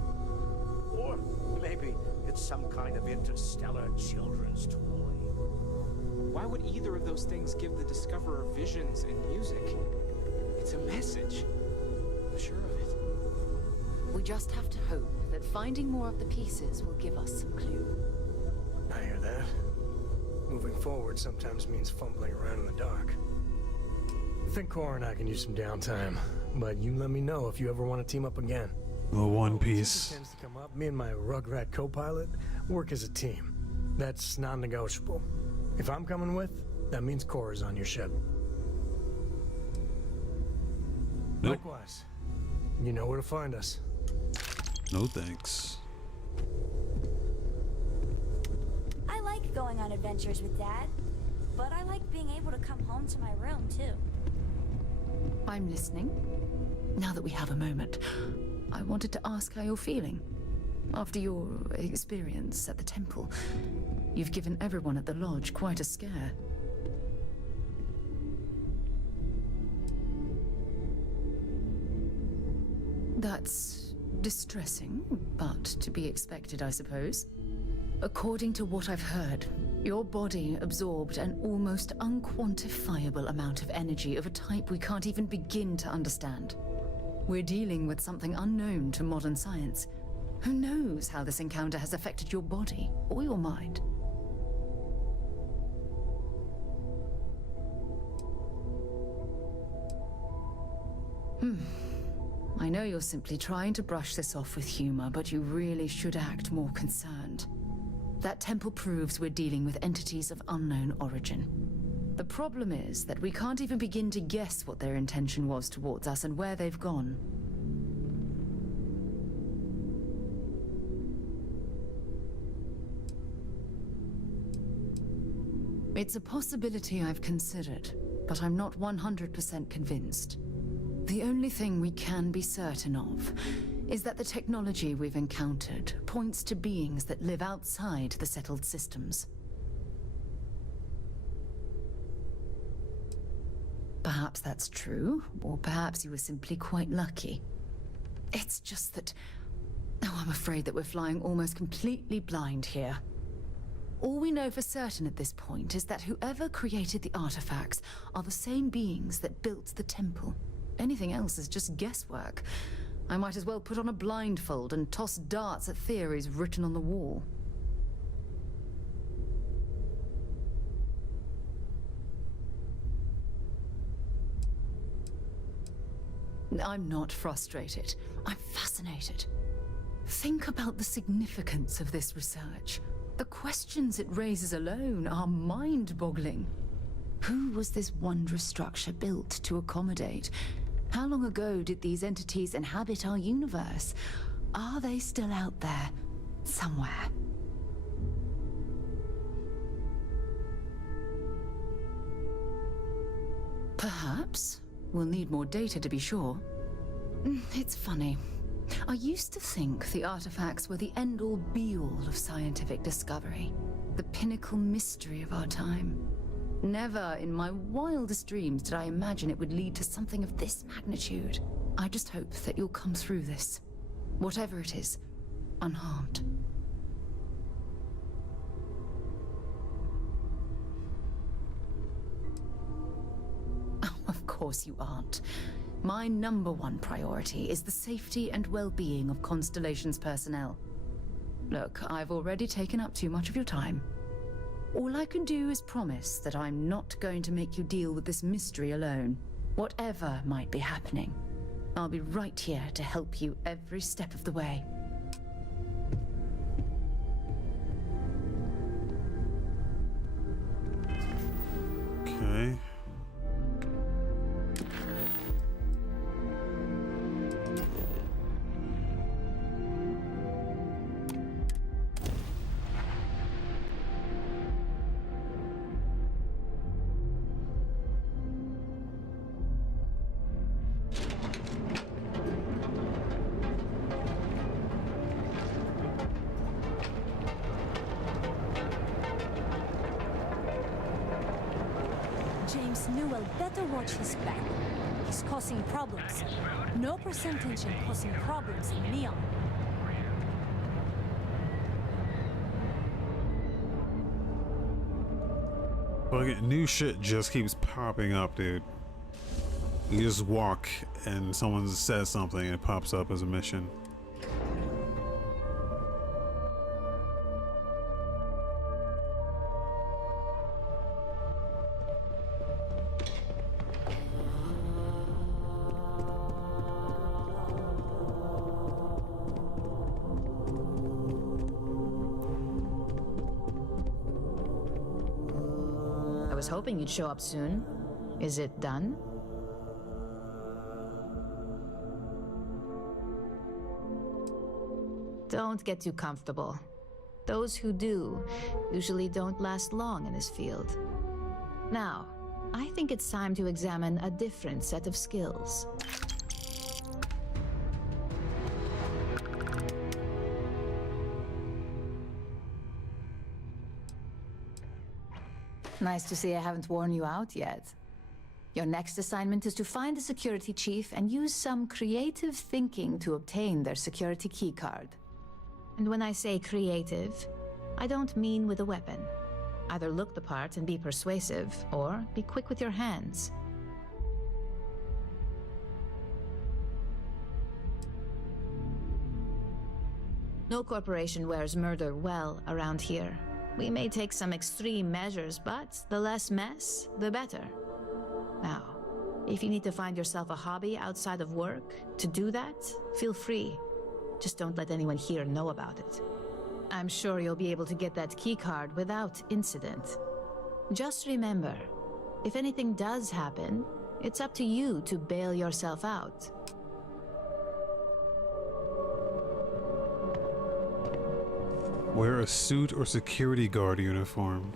Or maybe it's some kind of interstellar children's toy. Why would either of those things give the Discoverer visions and music? It's a message. I'm sure of it. We just have to hope that finding more of the pieces will give us some clue. I hear that. Moving forward sometimes means fumbling around in the dark. I think Cora and I can use some downtime, but you let me know if you ever want to team up again. The One Piece. Tends to come up. Me and my Rugrat co-pilot work as a team. That's non-negotiable. If I'm coming with, that means Cora's on your ship. Nope. Likewise, you know where to find us. No thanks. I like going on adventures with Dad, but I like being able to come home to my room, too. I'm listening. Now that we have a moment, I wanted to ask how you're feeling. After your experience at the temple, you've given everyone at the lodge quite a scare. That's distressing, but to be expected, I suppose. According to what I've heard, your body absorbed an almost unquantifiable amount of energy of a type we can't even begin to understand. We're dealing with something unknown to modern science. Who knows how this encounter has affected your body or your mind? I know you're simply trying to brush this off with humor, but you really should act more concerned. That temple proves we're dealing with entities of unknown origin. The problem is that we can't even begin to guess what their intention was towards us and where they've gone. It's a possibility I've considered, but I'm not 100% convinced. The only thing we can be certain of is that the technology we've encountered points to beings that live outside the settled systems. Perhaps that's true, or perhaps you were simply quite lucky. It's just that... oh, I'm afraid that we're flying almost completely blind here. All we know for certain at this point is that whoever created the artifacts are the same beings that built the temple. Anything else is just guesswork. I might as well put on a blindfold and toss darts at theories written on the wall. I'm not frustrated. I'm fascinated. Think about the significance of this research. The questions it raises alone are mind-boggling. Who was this wondrous structure built to accommodate? How long ago did these entities inhabit our universe? Are they still out there, somewhere? Perhaps. We'll need more data to be sure. It's funny. I used to think the artifacts were the end-all be-all of scientific discovery, the pinnacle mystery of our time. Never in my wildest dreams did I imagine it would lead to something of this magnitude. I just hope that you'll come through this, whatever it is, unharmed. Oh, of course you aren't. My #1 priority is the safety and well-being of Constellation's personnel. Look, I've already taken up too much of your time. All I can do is promise that I'm not going to make you deal with this mystery alone. Whatever might be happening, I'll be right here to help you every step of the way. Newell better watch his back. He's causing problems. No percentage in causing problems in Neon. Fucking new shit just keeps popping up, dude. You just walk and someone says something and it pops up as a mission. I was hoping you'd show up soon. Is it done? Don't get too comfortable. Those who do usually don't last long in this field. Now, I think it's time to examine a different set of skills. Nice to see I haven't worn you out yet. Your next assignment is to find the security chief and use some creative thinking to obtain their security keycard. And when I say creative, I don't mean with a weapon. Either look the part and be persuasive, or be quick with your hands. No corporation wears murder well around here. We may take some extreme measures, but the less mess, the better. Now, if you need to find yourself a hobby outside of work, to do that, feel free. Just don't let anyone here know about it. I'm sure you'll be able to get that keycard without incident. Just remember, if anything does happen, it's up to you to bail yourself out. Wear a suit or security guard uniform.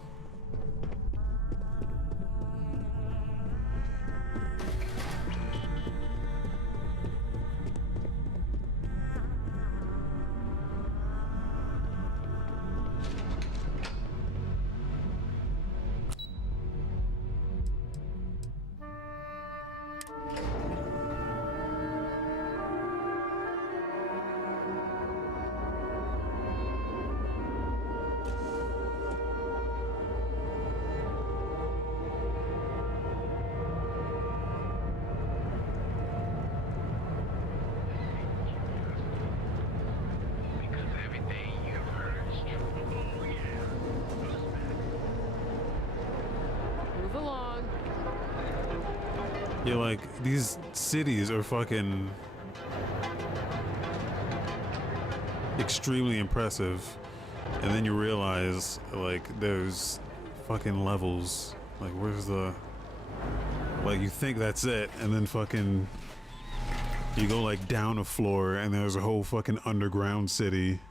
Yeah, like, these cities are fucking extremely impressive. And then you realize, like, there's fucking levels. Like, where's the... Like, you think that's it, and then fucking... You go, like, down a floor, and there's a whole fucking underground city.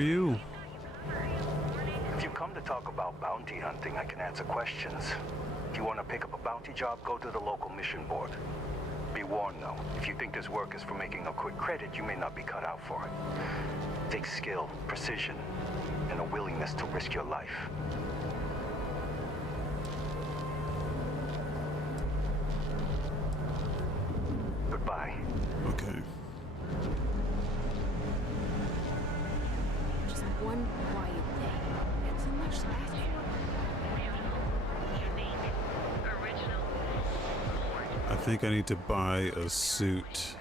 you. If you come to talk about bounty hunting, I can answer questions. If you want to pick up a bounty job, go to the local mission board. Be warned, though. If you think this work is for making a quick credit, you may not be cut out for it. Takes skill, precision, and a willingness to risk your life. Goodbye. Okay. Just one quiet day. It's so much to ask for. I think I need to buy a suit.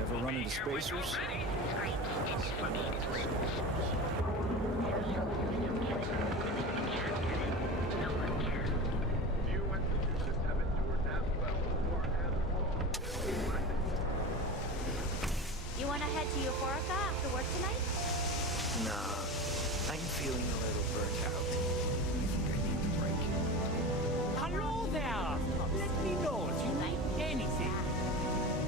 Ever run into spacers? You want to head to Euphorica after work tonight? Nah, I'm feeling a little burnt out. Hello there! Let me know if you need anything.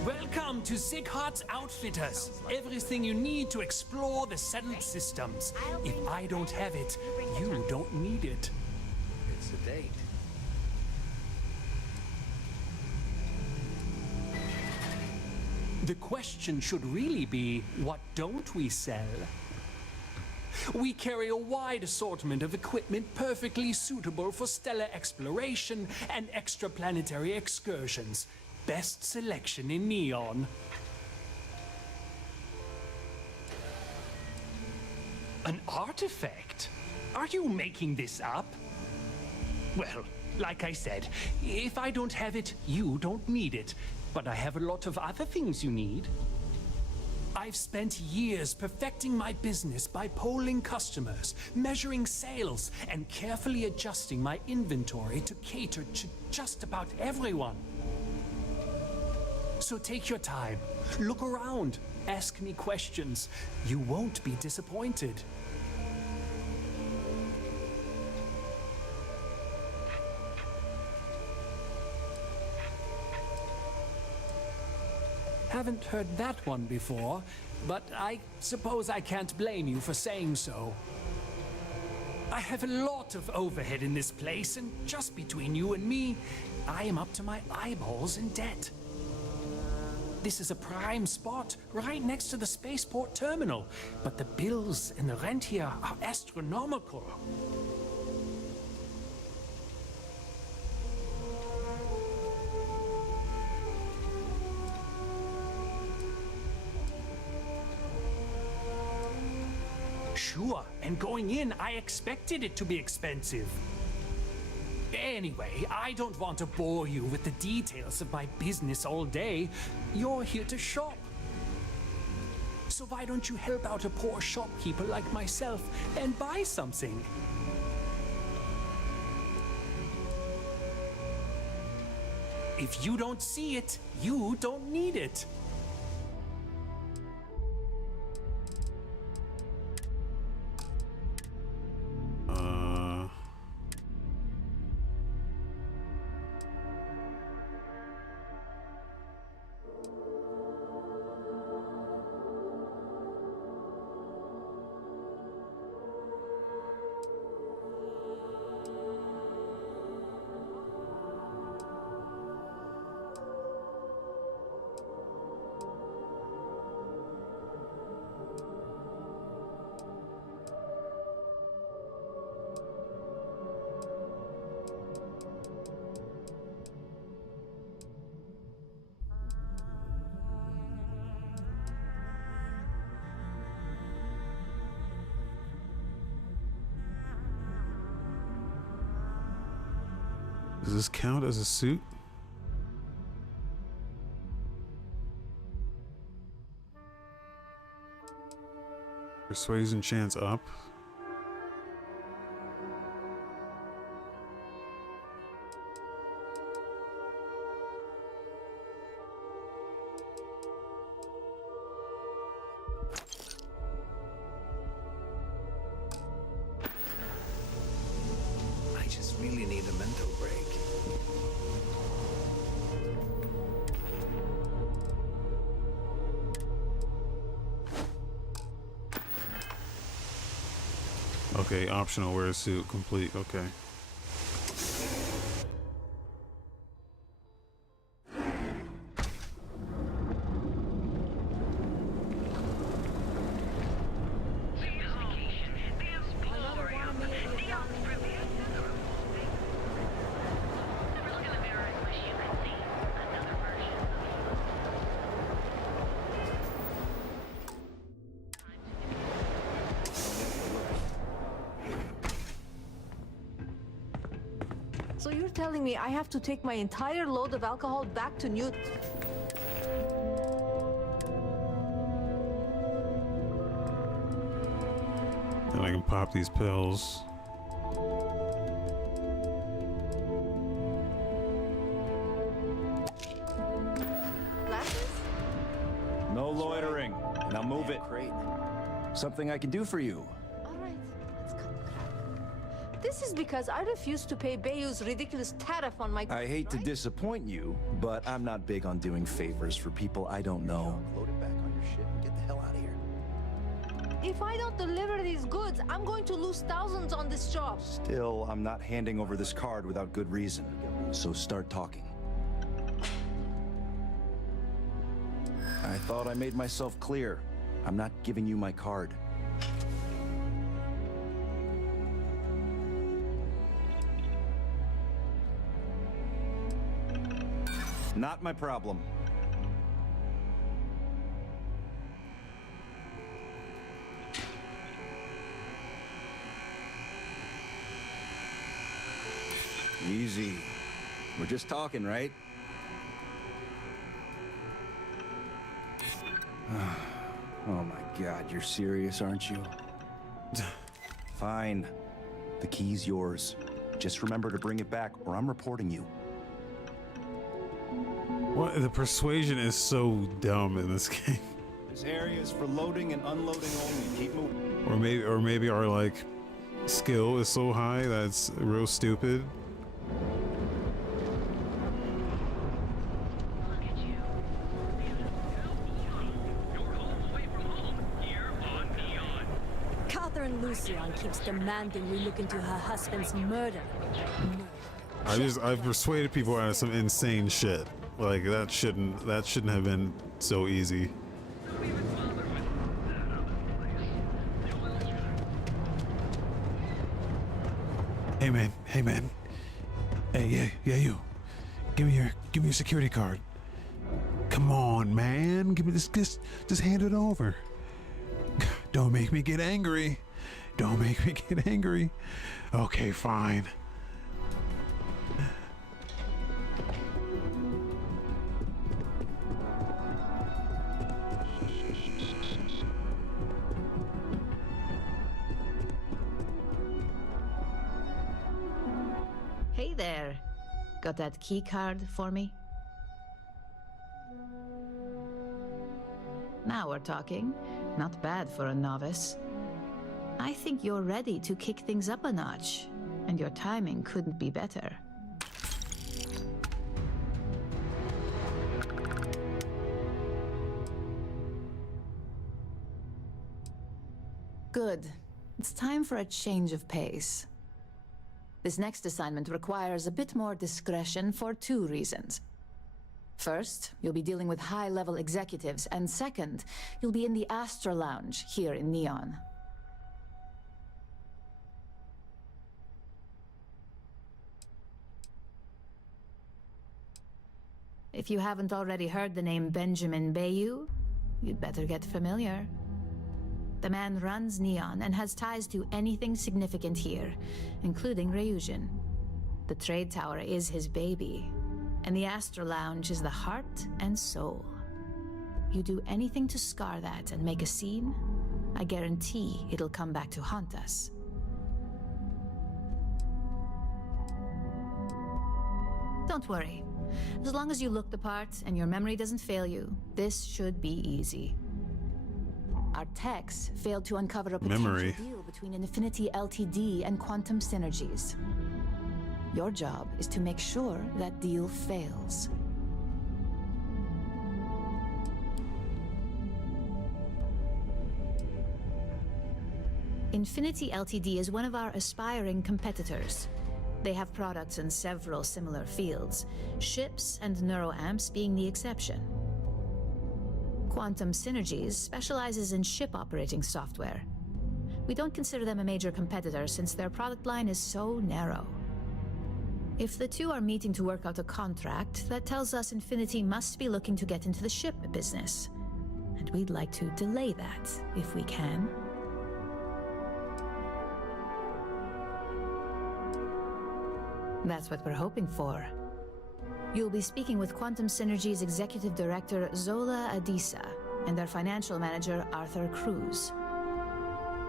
Welcome to Sighardt's Outfitters. Everything you need to explore the settled systems. If I don't have it, you don't need it. It's a date. The question should really be, what don't we sell? We carry a wide assortment of equipment perfectly suitable for stellar exploration and extraplanetary excursions. Best selection in Neon. An artifact? Are you making this up? Well, like I said, if I don't have it, you don't need it. But I have a lot of other things you need. I've spent years perfecting my business by polling customers, measuring sales, and carefully adjusting my inventory to cater to just about everyone. So take your time, look around, ask me questions. You won't be disappointed. Haven't heard that one before, but I suppose I can't blame you for saying so. I have a lot of overhead in this place, and just between you and me, I am up to my eyeballs in debt. This is a prime spot, right next to the spaceport terminal, but the bills and the rent here are astronomical. Sure, and going in, I expected it to be expensive. Anyway, I don't want to bore you with the details of my business all day. You're here to shop. So why don't you help out a poor shopkeeper like myself and buy something? If you don't see it, you don't need it. Does this count as a suit? Persuasion chance up. I just really need a mental break. Okay, optional wear a suit, complete, okay. So you're telling me I have to take my entire load of alcohol back to New... And I can pop these pills. No loitering. Now move it. Something I can do for you. All right, let's cut the crap. This is because I refused to pay Bayou's ridiculous tariff on my... I hate to disappoint you, but I'm not big on doing favors for people I don't know. Load it back on your ship and get the hell out of here. If I don't deliver these goods, I'm going to lose thousands on this job. Still, I'm not handing over this card without good reason. So start talking. I thought I made myself clear. I'm not giving you my card. Not my problem. Easy. We're just talking, right? Oh my God, you're serious, aren't you? Fine. The key's yours. Just remember to bring it back or I'm reporting you. What? The persuasion is so dumb in this game. This area is for loading and unloading only. Keep moving. Or maybe our like skill is so high that it's real stupid. Catherine Lucian keeps demanding we look into her husband's murder. I've persuaded people out of some insane shit. Like that shouldn't have been so easy. Hey man, hey you. Give me your security card. Come on, man, give me this. Just hand it over. Don't make me get angry. Don't make me get angry. Okay, fine. Hey there. Got that key card for me? Now we're talking. Not bad for a novice. I think you're ready to kick things up a notch, and your timing couldn't be better. Good. It's time for a change of pace. This next assignment requires a bit more discretion for 2 reasons. First, you'll be dealing with high-level executives, and second, you'll be in the Astra Lounge here in Neon. If you haven't already heard the name Benjamin Bayou, you'd better get familiar. The man runs Neon and has ties to anything significant here, including Ryujin. The trade tower is his baby, and the Astra Lounge is the heart and soul. You do anything to scar that and make a scene, I guarantee it'll come back to haunt us. Don't worry. As long as you look the part and your memory doesn't fail you, this should be easy. Our techs failed to uncover a potential deal between Infinity Ltd and Quantum Synergies. Your job is to make sure that deal fails. Infinity Ltd is one of our aspiring competitors. They have products in several similar fields, ships and neuroamps being the exception. Quantum Synergies specializes in ship operating software. We don't consider them a major competitor since their product line is so narrow. If the two are meeting to work out a contract, that tells us Infinity must be looking to get into the ship business. And we'd like to delay that, if we can. That's what we're hoping for. You'll be speaking with Quantum Synergy's Executive Director, Zola Adisa, and their Financial Manager, Arthur Cruz.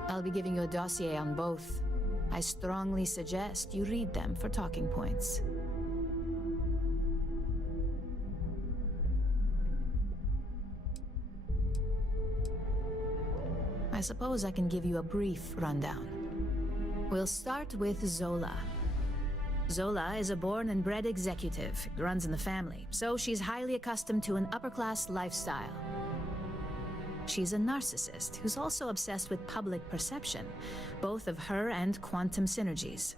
I'll be giving you a dossier on both. I strongly suggest you read them for talking points. I suppose I can give you a brief rundown. We'll start with Zola. Zola is a born and bred executive. It runs in the family, so she's highly accustomed to an upper-class lifestyle. She's a narcissist who's also obsessed with public perception, both of her and Quantum Synergies.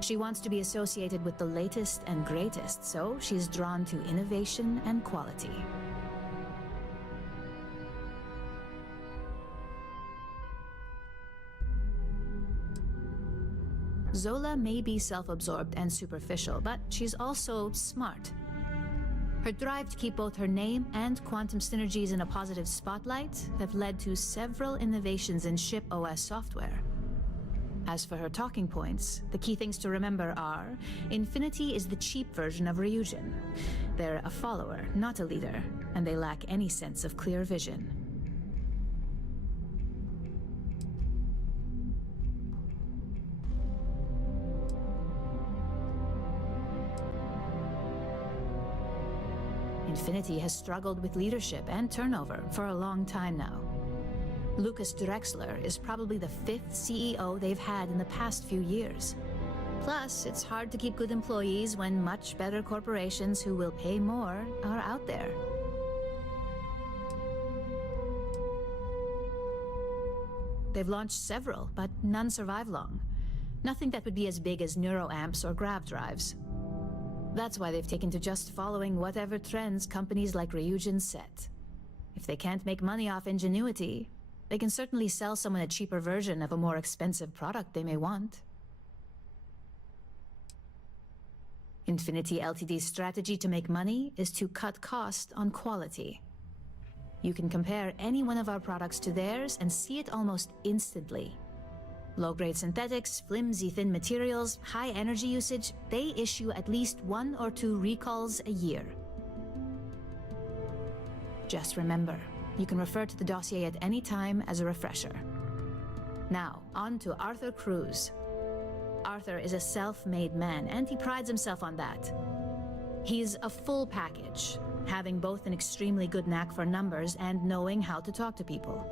She wants to be associated with the latest and greatest, so she's drawn to innovation and quality. Zola may be self-absorbed and superficial, but she's also smart. Her drive to keep both her name and Quantum Synergies in a positive spotlight have led to several innovations in ship OS software. As for her talking points, the key things to remember are, Infinity is the cheap version of Ryujin. They're a follower, not a leader, and they lack any sense of clear vision. Infinity has struggled with leadership and turnover for a long time now. Lucas Drexler is probably the 5th CEO they've had in the past few years. Plus, it's hard to keep good employees when much better corporations who will pay more are out there. They've launched several, but none survive long. Nothing that would be as big as neuroamps or grav drives. That's why they've taken to just following whatever trends companies like Ryujin set. If they can't make money off ingenuity, they can certainly sell someone a cheaper version of a more expensive product they may want. Infinity Ltd's strategy to make money is to cut cost on quality. You can compare any one of our products to theirs and see it almost instantly. Low-grade synthetics, flimsy thin materials, high energy usage, they issue at least 1 or 2 recalls a year. Just remember, you can refer to the dossier at any time as a refresher. Now, on to Arthur Cruz. Arthur is a self-made man, and he prides himself on that. He's a full package, having both an extremely good knack for numbers and knowing how to talk to people.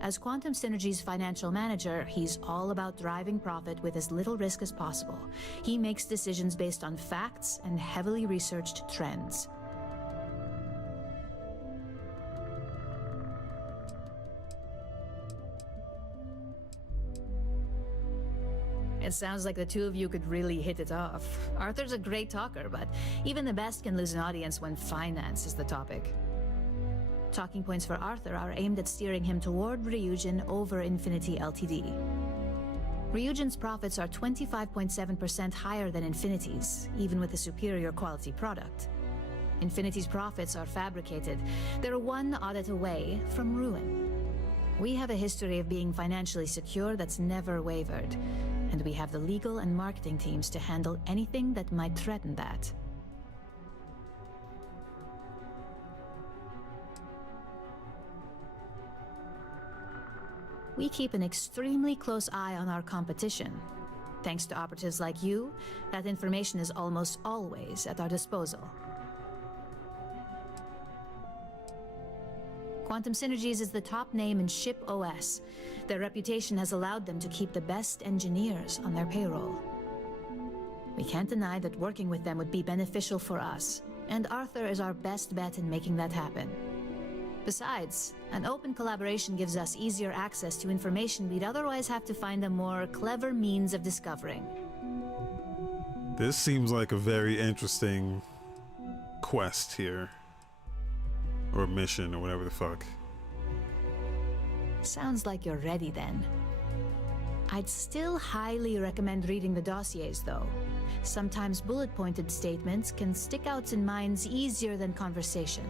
As Quantum Synergy's financial manager, he's all about driving profit with as little risk as possible. He makes decisions based on facts and heavily researched trends. It sounds like the two of you could really hit it off. Arthur's a great talker, but even the best can lose an audience when finance is the topic. Talking points for Arthur are aimed at steering him toward Ryujin over Infinity Ltd. Ryujin's profits are 25.7% higher than Infinity's, even with a superior quality product. Infinity's profits are fabricated. They're one audit away from ruin. We have a history of being financially secure that's never wavered, and we have the legal and marketing teams to handle anything that might threaten that. We keep an extremely close eye on our competition. Thanks to operatives like you, that information is almost always at our disposal. Quantum Synergies is the top name in ship OS. Their reputation has allowed them to keep the best engineers on their payroll. We can't deny that working with them would be beneficial for us, and Arthur is our best bet in making that happen. Besides, an open collaboration gives us easier access to information we'd otherwise have to find a more clever means of discovering. This seems like a very interesting quest here. Or mission, or whatever the fuck. Sounds like you're ready then. I'd still highly recommend reading the dossiers, though. Sometimes bullet-pointed statements can stick out in minds easier than conversation.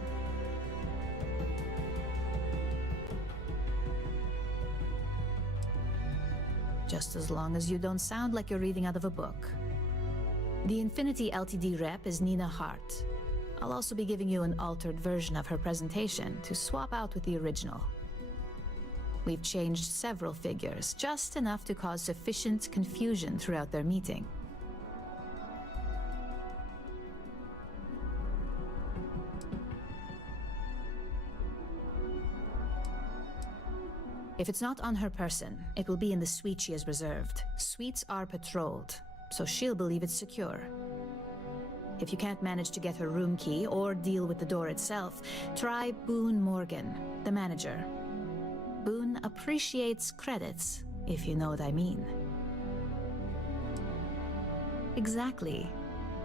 Just as long as you don't sound like you're reading out of a book. The Infinity Ltd rep is Nina Hart. I'll also be giving you an altered version of her presentation to swap out with the original. We've changed several figures, just enough to cause sufficient confusion throughout their meeting. If it's not on her person, it will be in the suite she has reserved. Suites are patrolled, so she'll believe it's secure. If you can't manage to get her room key or deal with the door itself, try Boone Morgan, the manager. Boone appreciates credits, if you know what I mean. Exactly.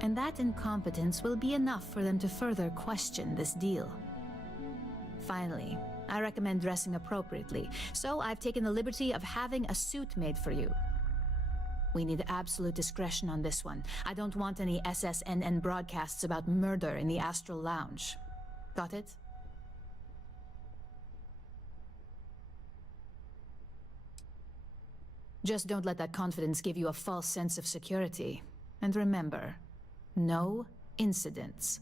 And that incompetence will be enough for them to further question this deal. Finally, I recommend dressing appropriately, so I've taken the liberty of having a suit made for you. We need absolute discretion on this one. I don't want any SSNN broadcasts about murder in the Astral Lounge. Got it? Just don't let that confidence give you a false sense of security. And remember, no incidents.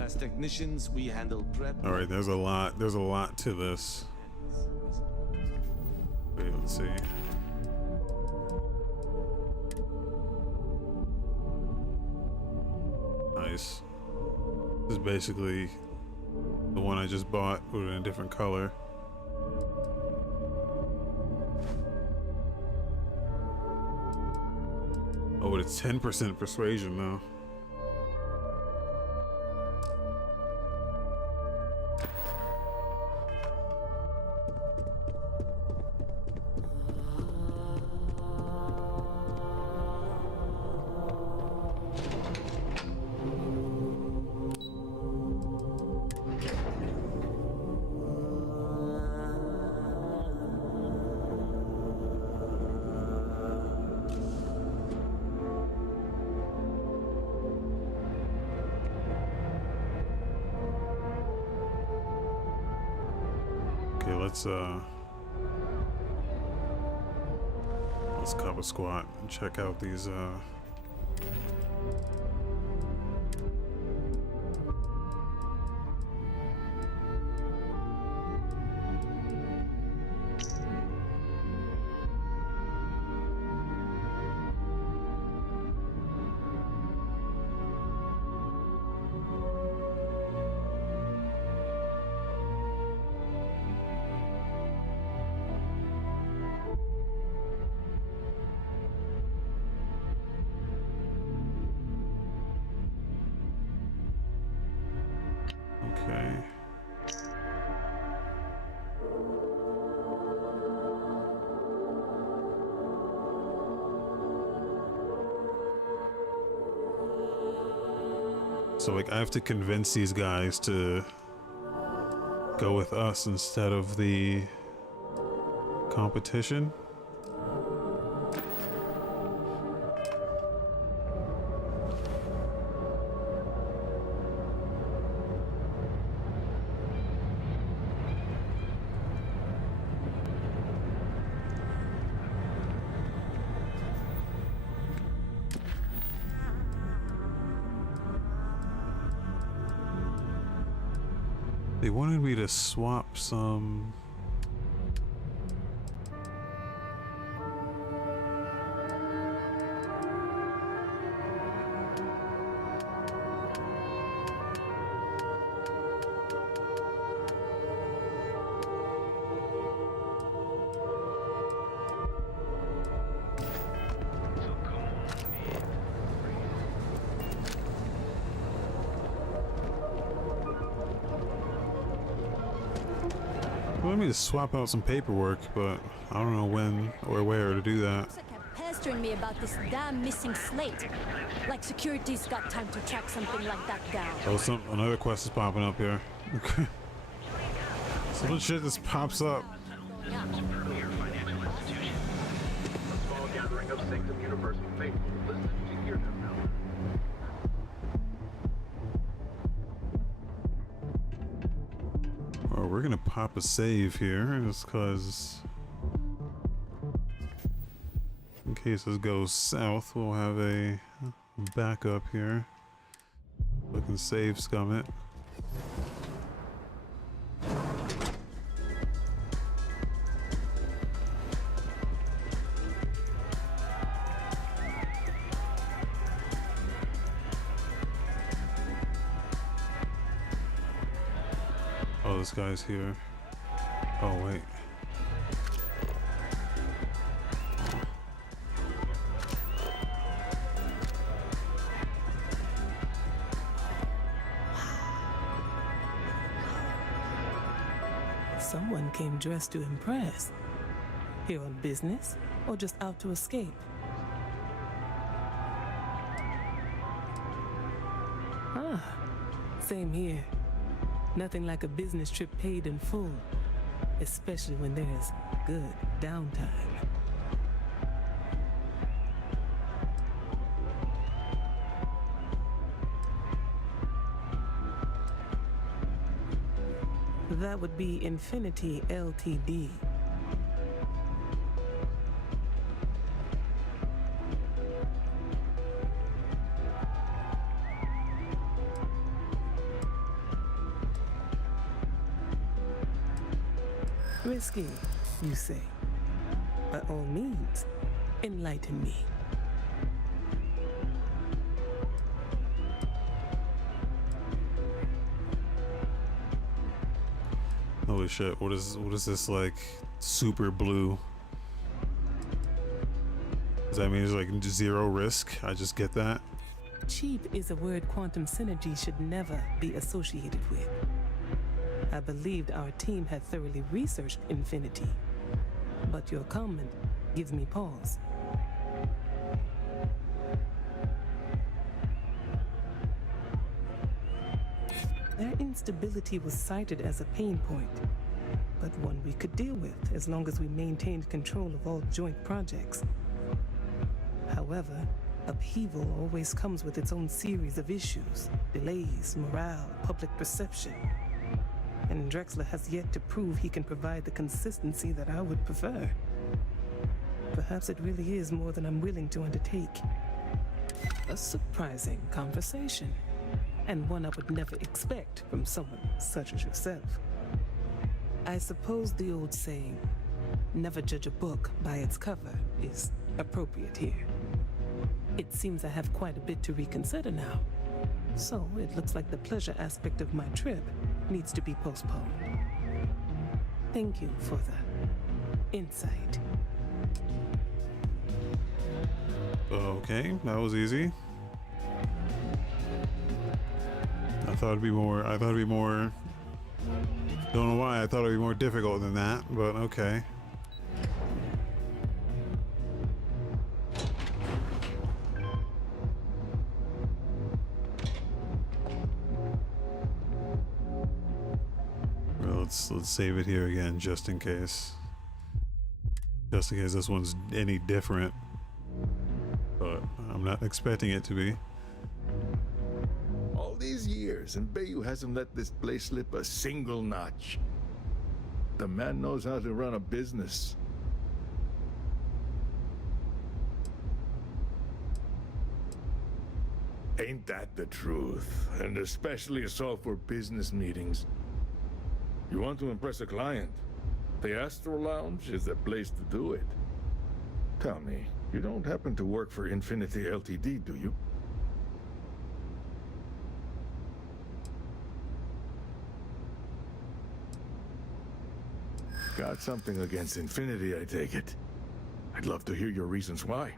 As technicians, we handle prep. All right, there's a lot to this. Wait, let's see. Nice. This is basically the one I just bought, but in a different color. Oh, but it's 10% persuasion though. Let's cover squat and check out these So like I have to convince these guys to go with us instead of the competition. They wanted me to swap some. wanted me to swap out some paperwork, but I don't know when or where to do that. Kept pestering me about this damn missing slate. Like security's got time to track something like that down. Oh, another quest is popping up here. So much shit just pops up. Well, we're gonna pop a save here just because in case this goes south, we'll have a backup here. We can save scum it. Oh, this guy's here. Oh, wait. Someone came dressed to impress. Here on business, or just out to escape? Ah, same here. Nothing like a business trip paid in full, especially when there's good downtime. That would be Infinity Ltd. Risky, you say? By all means, enlighten me. Holy shit, what is this, like, super blue? Does that mean it's like zero risk? I just get that? Cheap is a word quantum synergy should never be associated with. I believed our team had thoroughly researched Infinity, but your comment gives me pause. Their instability was cited as a pain point, but one we could deal with as long as we maintained control of all joint projects. However, upheaval always comes with its own series of issues, delays, morale, public perception. And Drexler has yet to prove he can provide the consistency that I would prefer. Perhaps it really is more than I'm willing to undertake. A surprising conversation, and one I would never expect from someone such as yourself. I suppose the old saying, never judge a book by its cover, is appropriate here. It seems I have quite a bit to reconsider now. So it looks like the pleasure aspect of my trip needs to be postponed. Thank you for the insight. Okay, that was easy. I thought it'd be more, don't know why, I thought it'd be more difficult than that, but okay. Let's save it here again, just in case. Just in case this one's any different. But I'm not expecting it to be. All these years, and Bayu hasn't let this place slip a single notch. The man knows how to run a business. Ain't that the truth? And especially so for business meetings. You want to impress a client? The Astro Lounge is the place to do it. Tell me, you don't happen to work for Infinity Ltd, do you? Got something against Infinity, I take it. I'd love to hear your reasons why.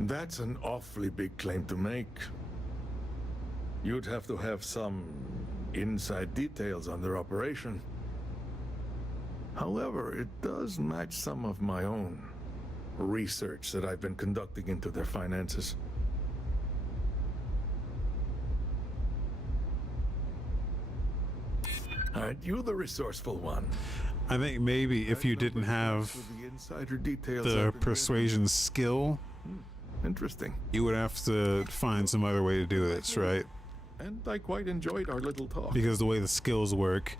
That's an awfully big claim to make. You'd have to have some inside details on their operation. However, it does match some of my own research that I've been conducting into their finances. Aren't you the resourceful one? I think maybe if you didn't have The insider details the I've been persuasion skill, interesting. you would have to find some other way to do this, right? And I quite enjoyed our little talk. Because the way the skills work,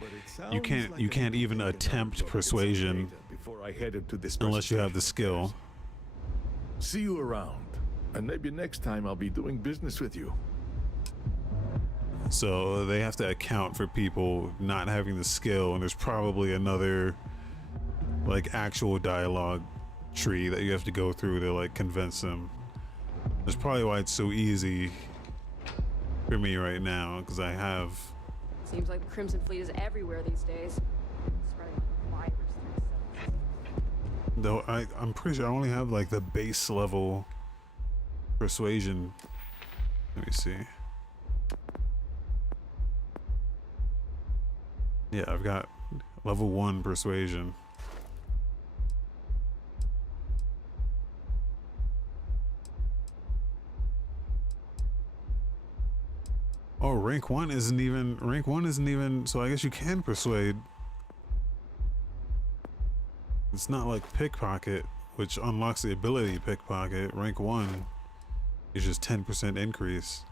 you can't even attempt persuasion Before I headed to this unless you have the skill. See you around. And maybe next time I'll be doing business with you. So they have to account for people not having the skill, and there's probably another like actual dialogue tree that you have to go through to like convince them. That's probably why it's so easy for me right now, because I have Seems like the Crimson Fleet is everywhere these days. Spreading like a virus through the though I'm pretty sure I only have like the base level persuasion. Let me see. Yeah, I've got level 1 persuasion. Oh, rank 1 isn't even, so I guess you can persuade. It's not like pickpocket, which unlocks the ability to pickpocket. Rank 1 is just 10% increase.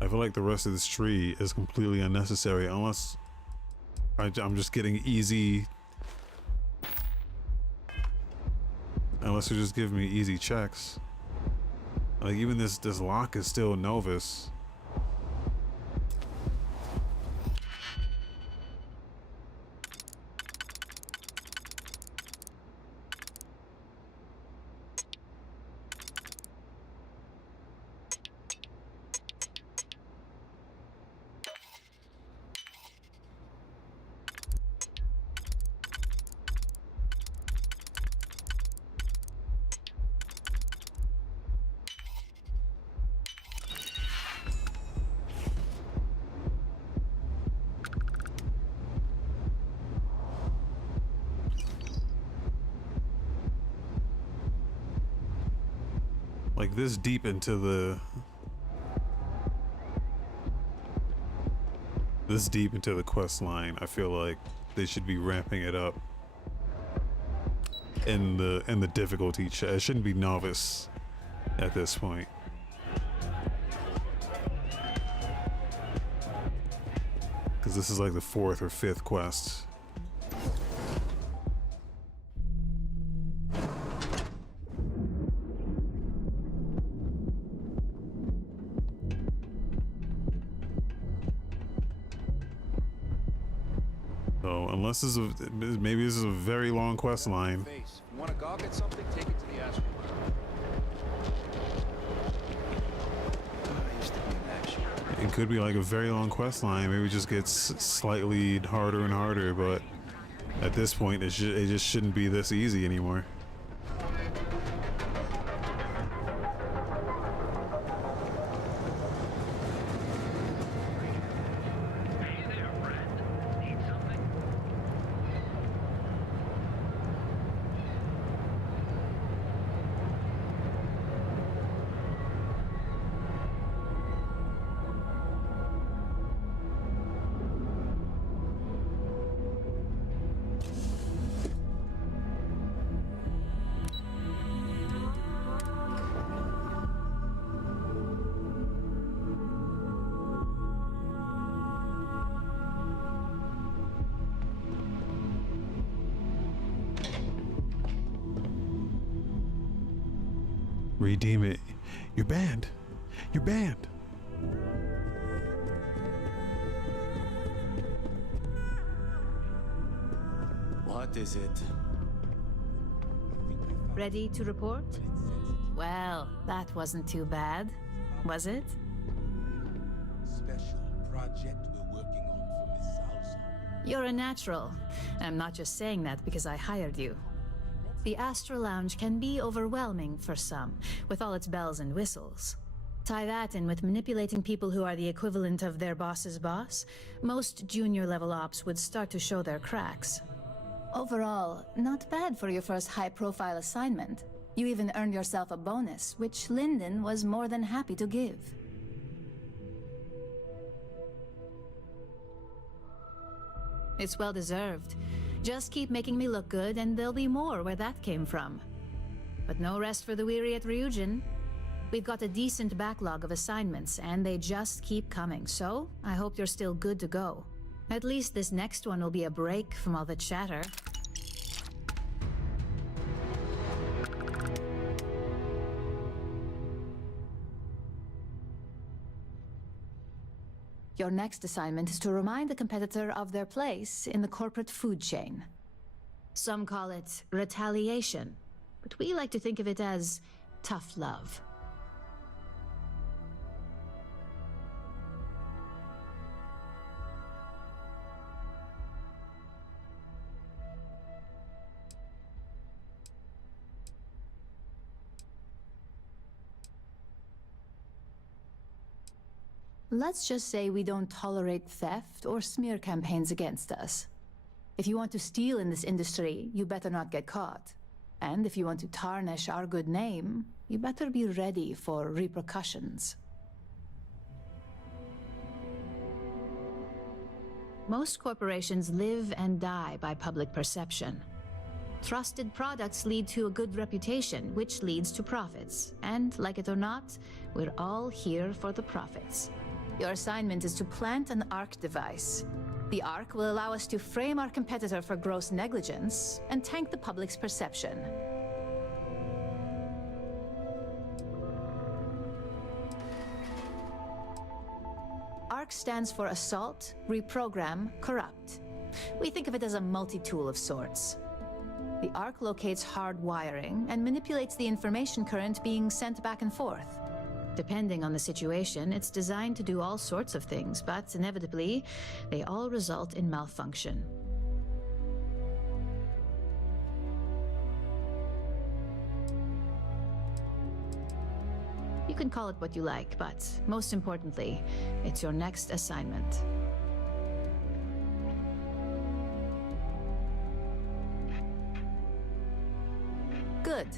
I feel like the rest of this tree is completely unnecessary unless I'm just getting easy. Unless you just give me easy checks. Like even this lock is still novice. Like this deep into the quest line, I feel like they should be ramping it up in the difficulty. It shouldn't be novice at this point. Because this is like the 4th or 5th quest. Unless this is maybe this is a very long quest line. If you want to gawk at something, take it to the astral realm. It could be like a very long quest line. Maybe it just gets slightly harder and harder, but at this point, it just shouldn't be this easy anymore. Redeem it. You're banned. You're banned. What is it? Ready to report? Well, that wasn't too bad, was it? Special project we're working on for Miss Sousa. You're a natural. I'm not just saying that because I hired you. The Astral Lounge can be overwhelming for some, with all its bells and whistles. Tie that in with manipulating people who are the equivalent of their boss's boss, most junior level ops would start to show their cracks. Overall, not bad for your first high-profile assignment. You even earned yourself a bonus, which Lyndon was more than happy to give. It's well deserved. Just keep making me look good, and there'll be more where that came from. But no rest for the weary at Ryujin. We've got a decent backlog of assignments, and they just keep coming, so I hope you're still good to go. At least this next one will be a break from all the chatter. Your next assignment is to remind the competitor of their place in the corporate food chain. Some call it retaliation, but we like to think of it as tough love. Let's just say we don't tolerate theft or smear campaigns against us. If you want to steal in this industry, you better not get caught. And if you want to tarnish our good name, you better be ready for repercussions. Most corporations live and die by public perception. Trusted products lead to a good reputation, which leads to profits. And, like it or not, we're all here for the profits. Your assignment is to plant an ARC device. The ARC will allow us to frame our competitor for gross negligence and tank the public's perception. ARC stands for Assault, Reprogram, Corrupt. We think of it as a multi-tool of sorts. The ARC locates hard wiring and manipulates the information current being sent back and forth. Depending on the situation, it's designed to do all sorts of things, but inevitably, they all result in malfunction. You can call it what you like, but most importantly, it's your next assignment. Good.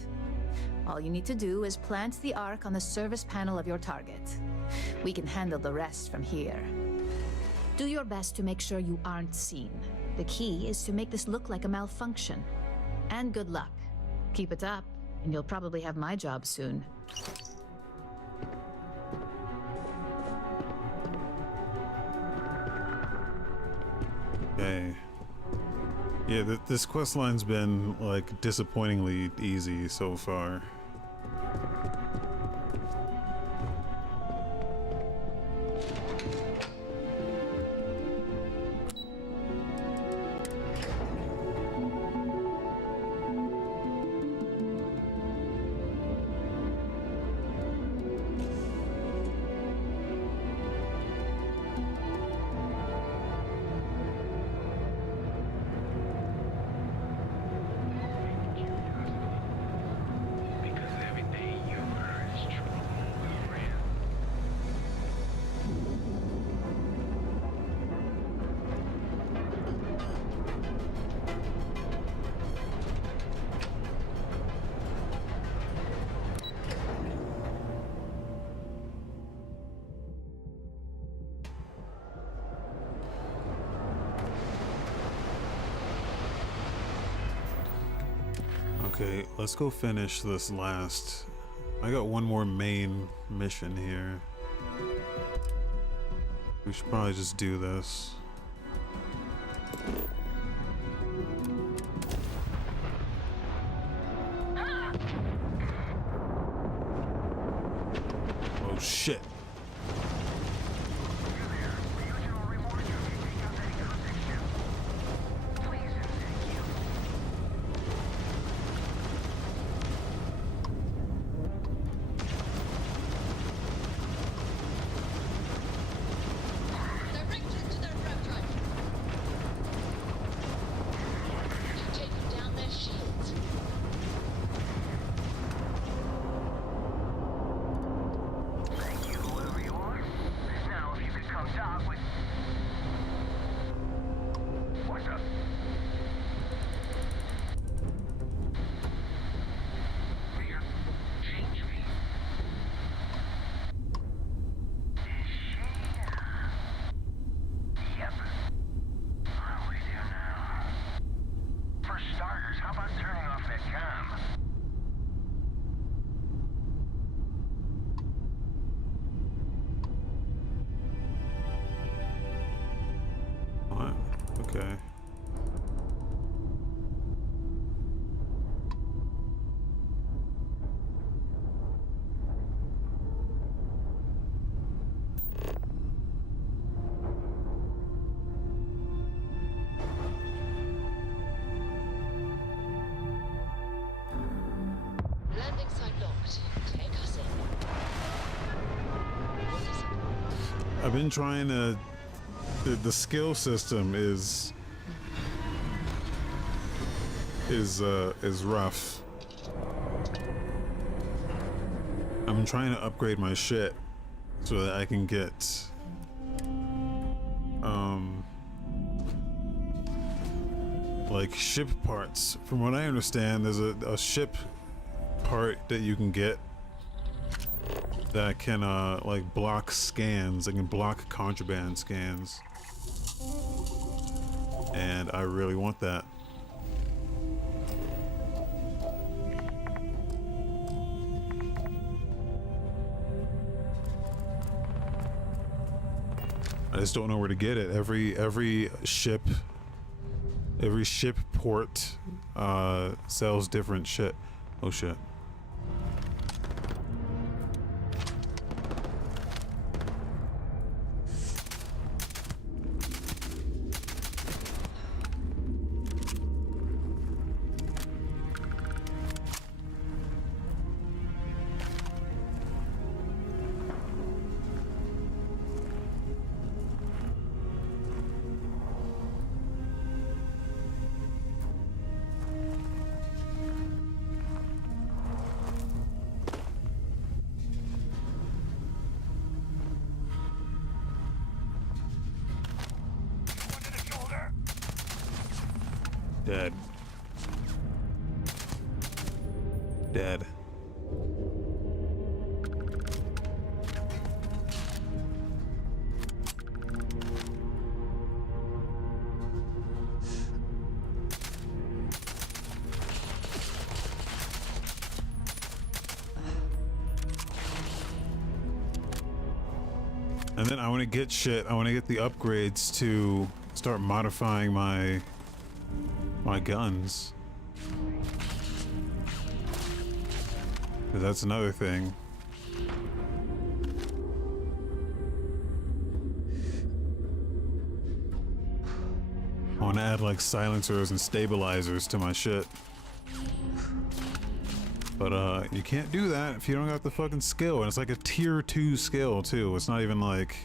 All you need to do is plant the ARC on the service panel of your target. We can handle the rest from here. Do your best to make sure you aren't seen. The key is to make this look like a malfunction. And good luck. Keep it up, and you'll probably have my job soon. Okay. Yeah, this quest line's been, like, disappointingly easy so far. Okay, let's go finish this last. I got one more main mission here. We should probably just do this. Oh shit. Okay. Landing site locked. Take us in. I've been trying to. The skill system is rough. I'm trying to upgrade my shit so that I can get like ship parts. From what I understand, there's a ship part that you can get that can like block scans. It can block contraband scans, and I really want that. I just don't know where to get it. Every ship port sells different shit. Oh shit. Dead. Dead. And then I want to get shit. I want to get the upgrades to start modifying my guns. 'Cause that's another thing. I want to add like silencers and stabilizers to my shit. But you can't do that if you don't got the fucking skill, and it's like a tier 2 skill too. It's not even like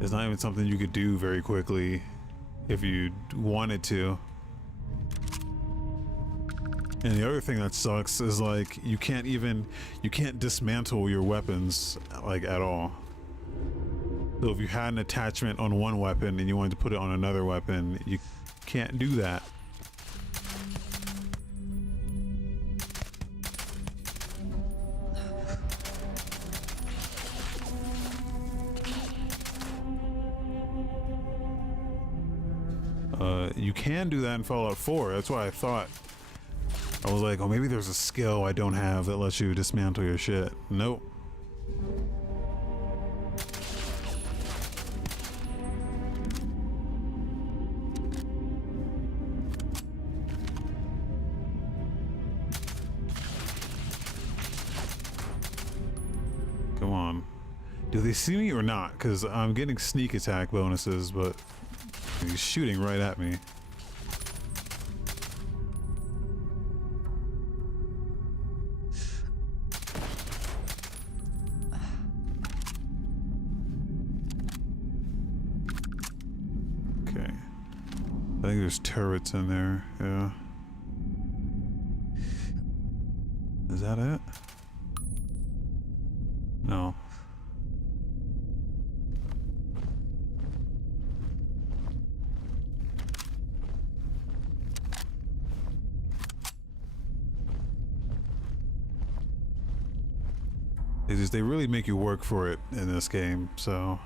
it's not even something you could do very quickly if you wanted to. And the other thing that sucks is like you can't dismantle your weapons like at all. So if you had an attachment on one weapon and you wanted to put it on another weapon, you can't do that. You can do that in Fallout 4. That's why I thought, I was like, oh, maybe there's a skill I don't have that lets you dismantle your shit. Nope. Come on. Do they see me or not? Because I'm getting sneak attack bonuses, but he's shooting right at me. Okay. I think there's turrets in there, yeah. Is that it? No. They really make you work for it in this game, so.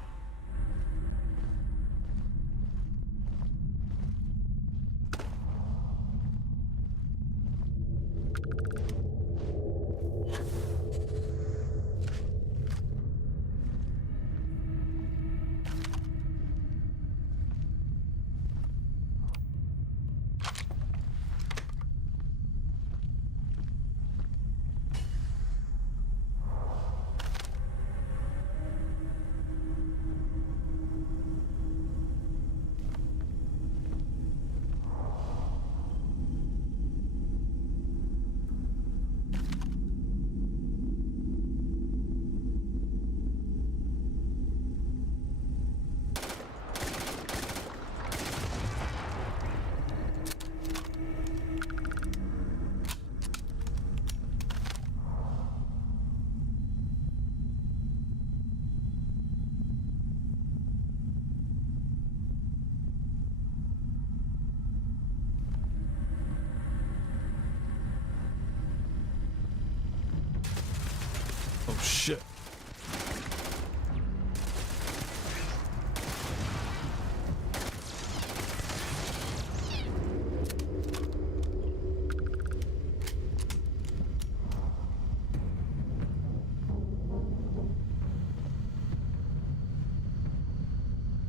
shit.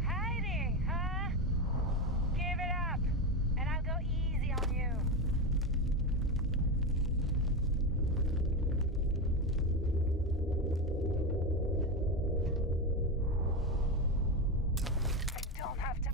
Hiding, huh? Give it up, and I'll go easy on you. I don't have to.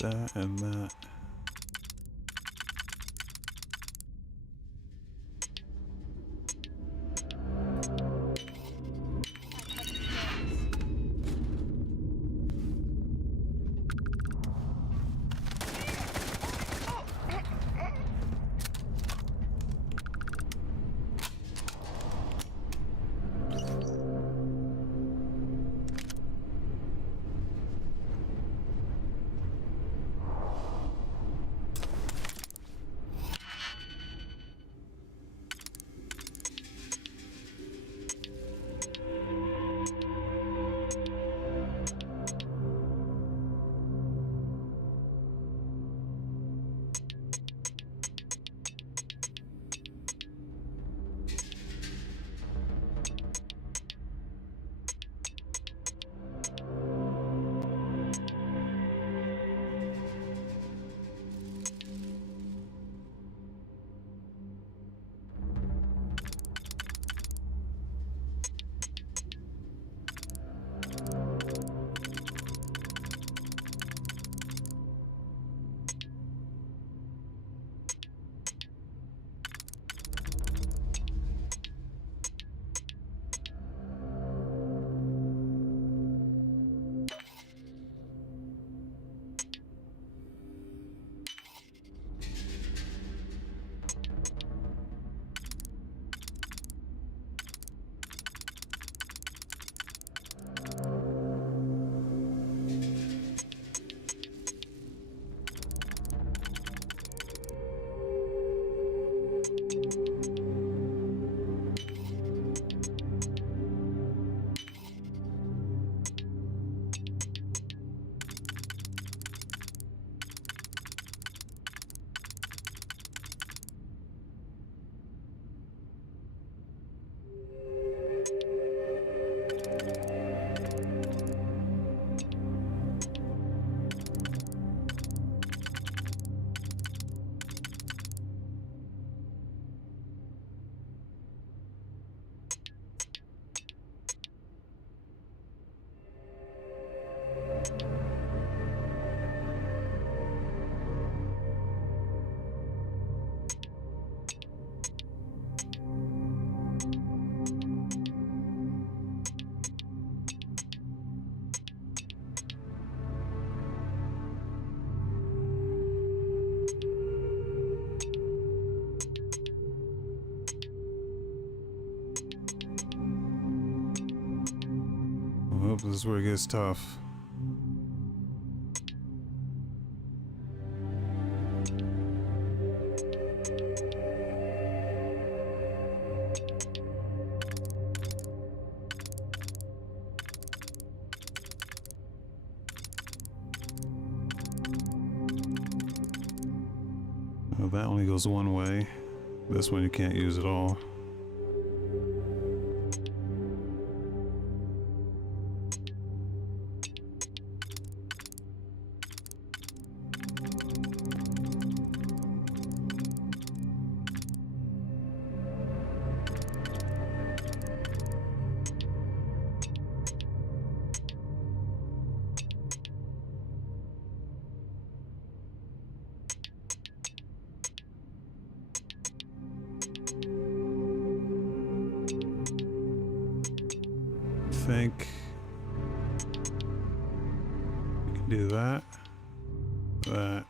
That and that. Oh, this is where it gets tough. Well, that only goes one way. This one you can't use at all. think we can do that, that.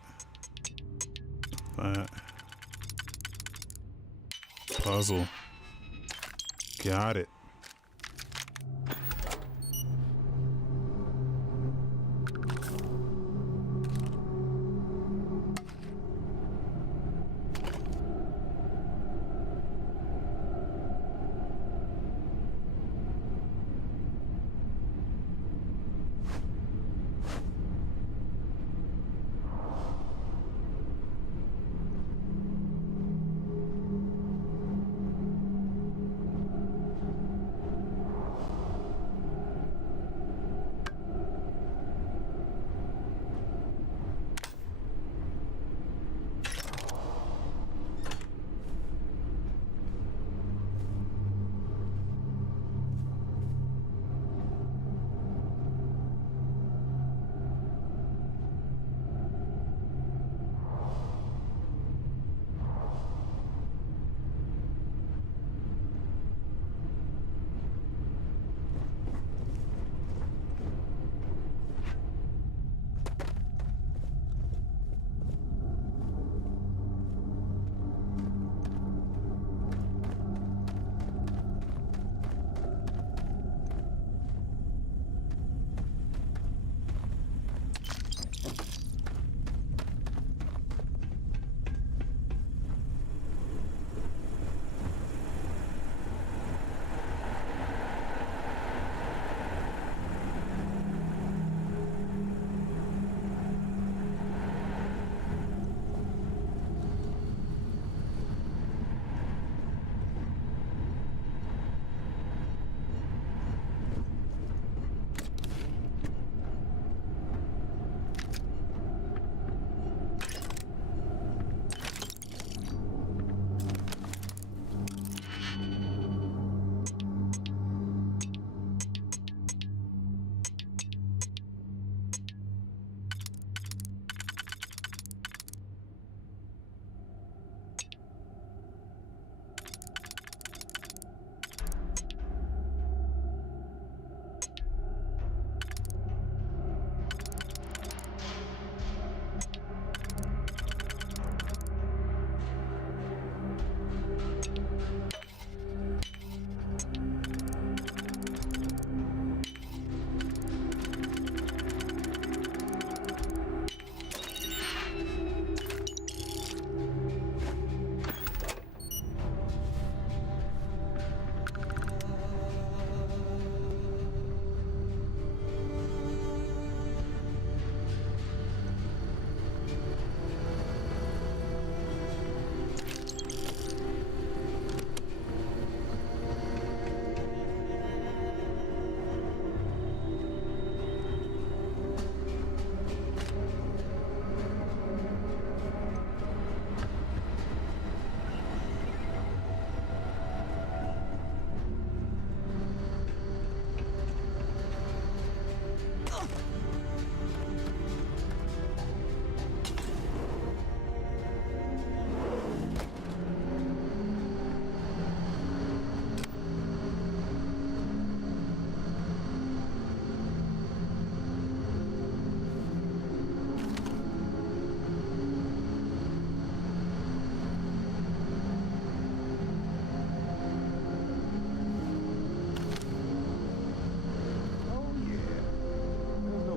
Puzzle. Got it.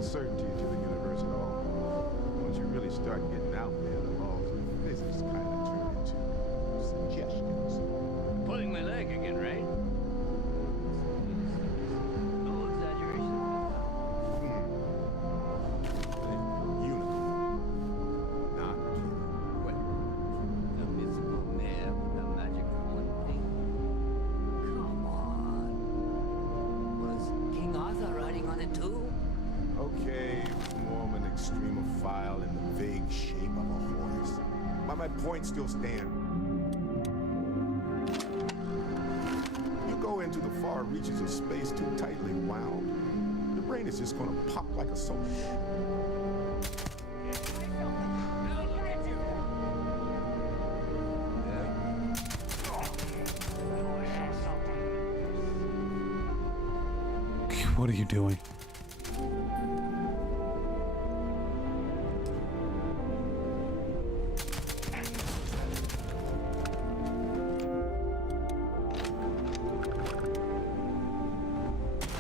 certainty to the universe at all. Once you really start getting out there, the laws of physics kind of turn into suggestions. Pulling my leg again, right? No exaggeration. Unicorn. Not killer. What? The mythical mare with the magic one thing? Come on. Was King Arthur riding on it too? Okay, more of an extremophile in the vague shape of a horse. But my point still stands. You go into the far reaches of space too tightly wound, your brain is just gonna pop like a soda. What are you doing?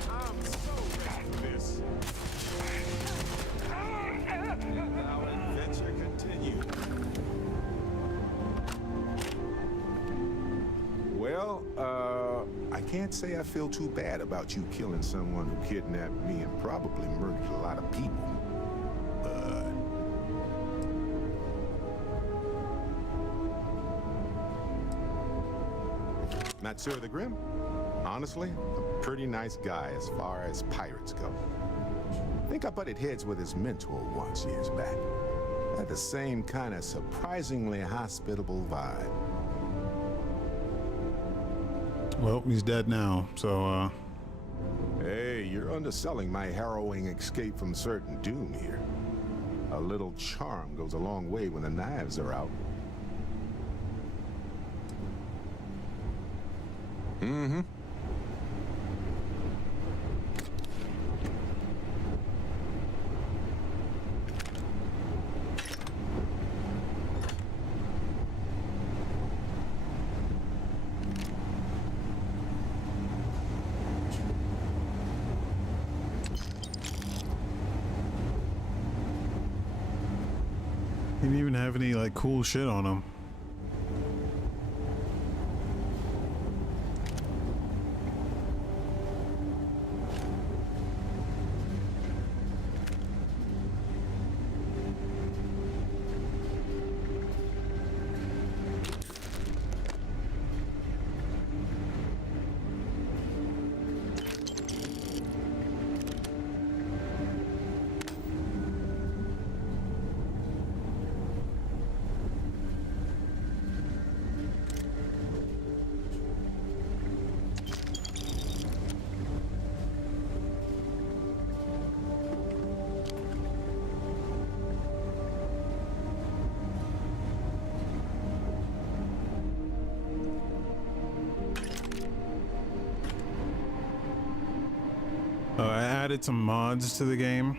I'm so ready for this. Our adventure continues. Well, I can't say I feel too bad about you killing someone who kidnapped me and probably murdered a lot of people. But not Sir the Grim. Honestly, a pretty nice guy as far as pirates go. I think I butted heads with his mentor once years back. Had the same kind of surprisingly hospitable vibe. Well, he's dead now, so, Hey, you're underselling my harrowing escape from certain doom here. A little charm goes a long way when the knives are out. Mm-hmm. he didn't even have any, like, cool shit on him. I added some mods to the game.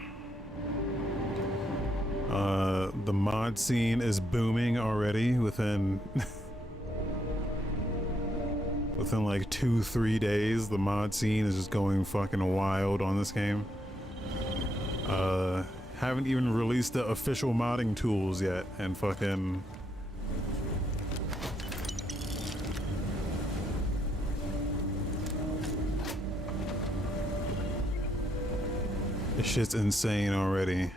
The mod scene is booming already within within like 2-3 days. The mod scene is just going fucking wild on this game. Haven't even released the official modding tools yet, and fucking this shit's insane already.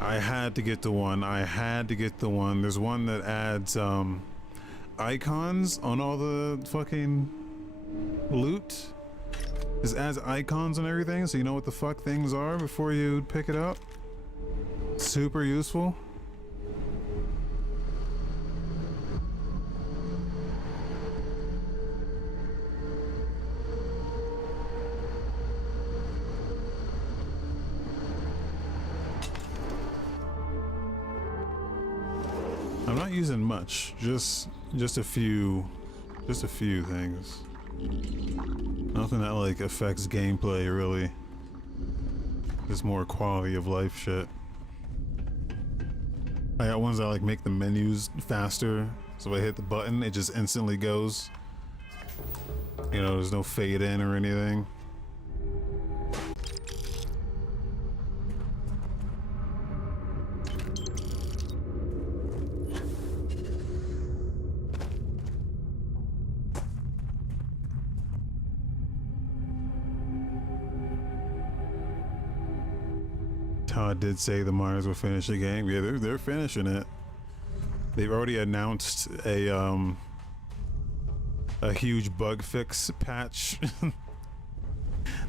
I had to get the one. There's one that adds icons on all the fucking loot. Just adds icons and everything, so you know what the fuck things are before you pick it up. Super useful. I'm not using much, just a few things. Nothing that like affects gameplay really. Just more quality of life shit. I got ones that like make the menus faster, so if I hit the button, it just instantly goes. You know, there's no fade in or anything. Todd did say the Myers will finish the game. Yeah, they're finishing it. They've already announced a huge bug fix patch.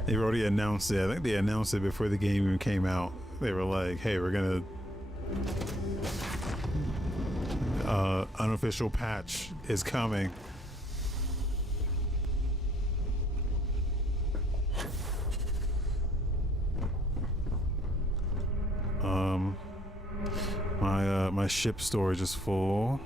They've already announced it. I think they announced it before the game even came out. They were like, "Hey, we're gonna unofficial patch is coming." My ship storage is full.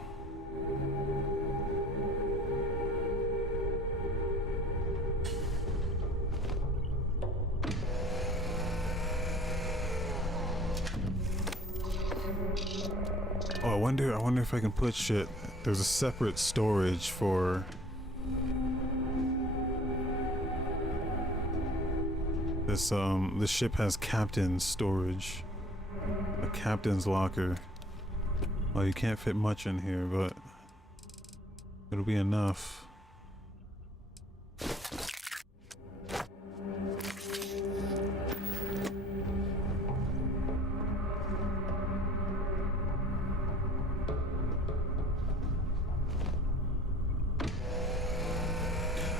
wonder if I can put shit. There's a separate storage for this. This ship has captain's storage, a captain's locker. Well, you can't fit much in here, but it'll be enough.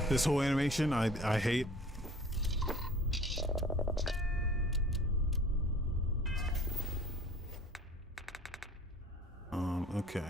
This whole animation, I hate. Okay.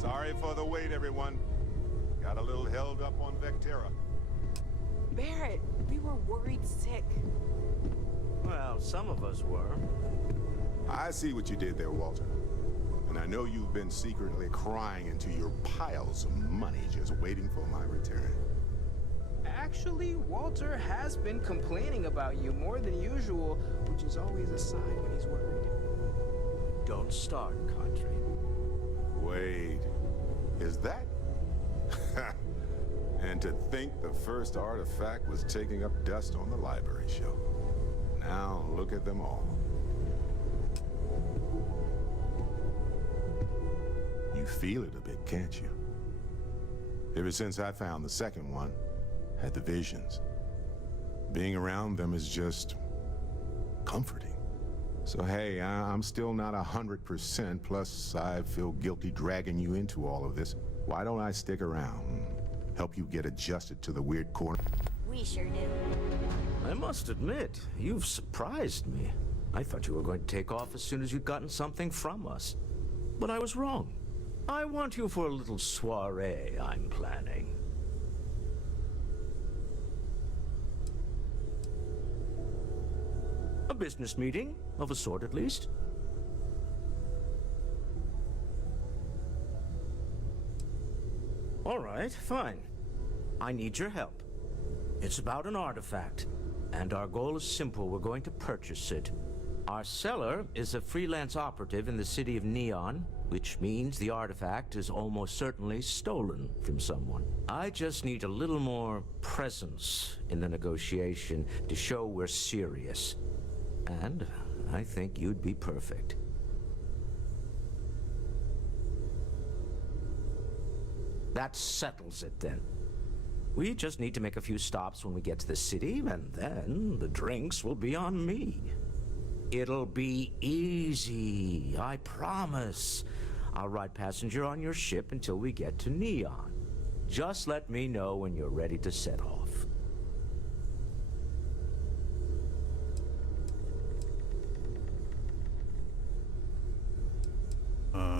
Sorry for the wait, everyone. Got a little held up on Vectera. Barrett, we were worried sick. Well, some of us were. I see what you did there, Walter. And I know you've been secretly crying into your piles of money just waiting for my return. Actually, Walter has been complaining about you more than usual, which is always a sign when he's worried. Don't start, Country. Wait, is that? And to think the first artifact was taking up dust on the library shelf. Now look at them all. You feel it a bit, can't you? Ever since I found the second one, had the visions. Being around them is just comforting. So hey, I'm still not 100%, plus I feel guilty dragging you into all of this. Why don't I stick around and help you get adjusted to the weird corner? We sure do. I must admit, you've surprised me. I thought you were going to take off as soon as you'd gotten something from us. But I was wrong. I want you for a little soiree I'm planning. A business meeting, of a sort at least. All right, fine. I need your help. It's about an artifact, and our goal is simple. We're going to purchase it. Our seller is a freelance operative in the city of Neon, which means the artifact is almost certainly stolen from someone. I just need a little more presence in the negotiation to show we're serious. And I think you'd be perfect. That settles it then. We just need to make a few stops when we get to the city, and then the drinks will be on me. It'll be easy, I promise. I'll ride passenger on your ship until we get to Neon. Just let me know when you're ready to set off.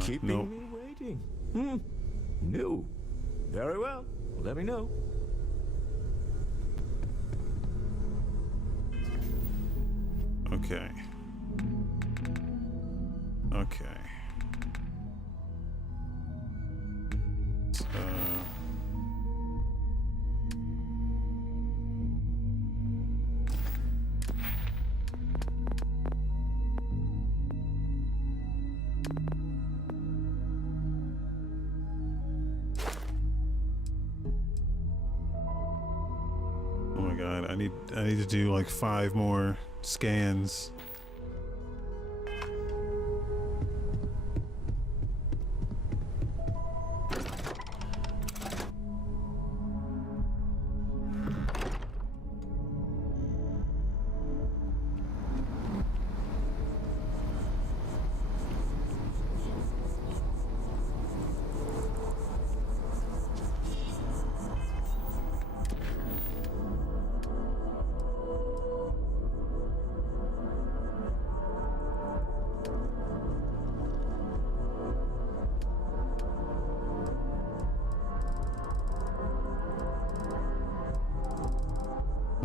Keeping me waiting. No. Very well. Let me know. Okay. Okay. Oh my god, I need to do like 5 more scans.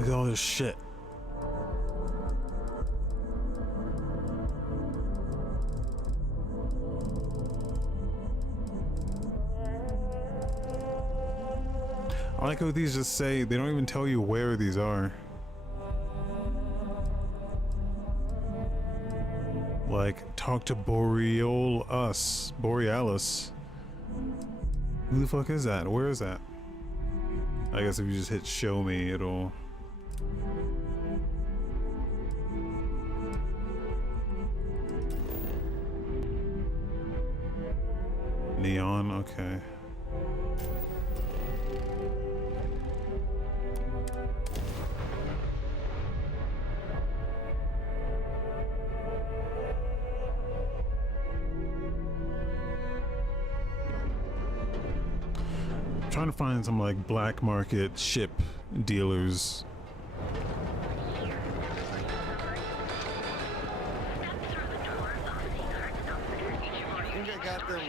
Look at all this shit. I like how these just say, they don't even tell you where these are. Like, talk to Borealis. Who the fuck is that? Where is that? I guess if you just hit show me, it'll... Neon, okay. Trying to find some like black market ship dealers. I think I got them.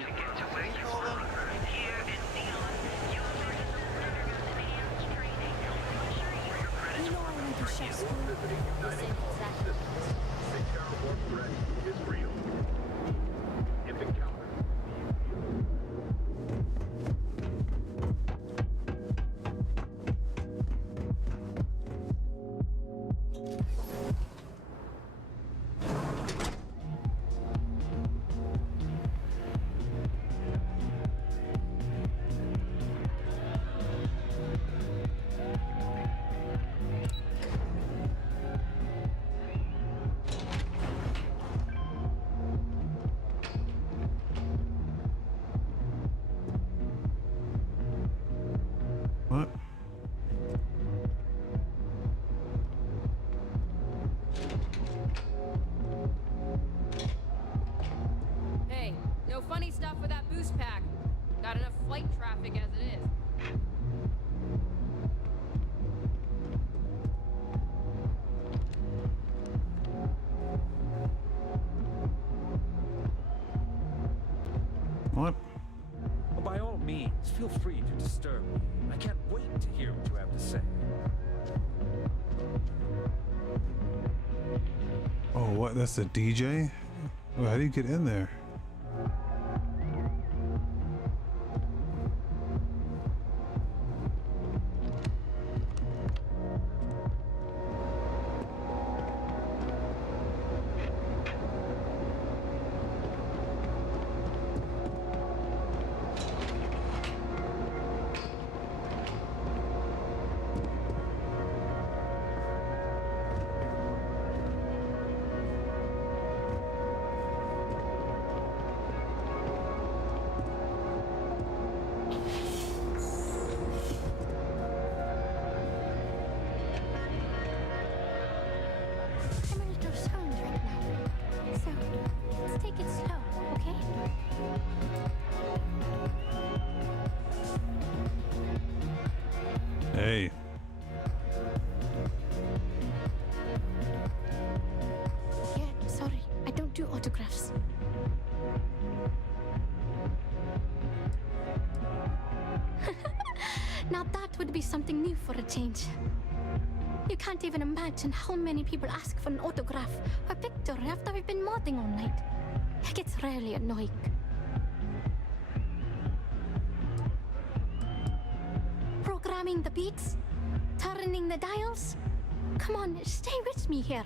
What do you call them? You know I went to chef school. The same exact. Is real. If encountered. What? Hey, no funny stuff with that boost pack. Got enough flight traffic as it is. What? Well, by all means, feel free to disturb me. I can't wait to hear what you have to say. Oh, what? That's the DJ? Oh, how do you get in there? I'm a little stoned right now. So, let's take it slow, okay? Hey. Yeah, sorry. I don't do autographs. Now that would be something new for a change. You can't even imagine how many people ask for an autograph or picture after we've been modding all night. It gets really annoying. Programming the beats? Turning the dials? Come on, stay with me here.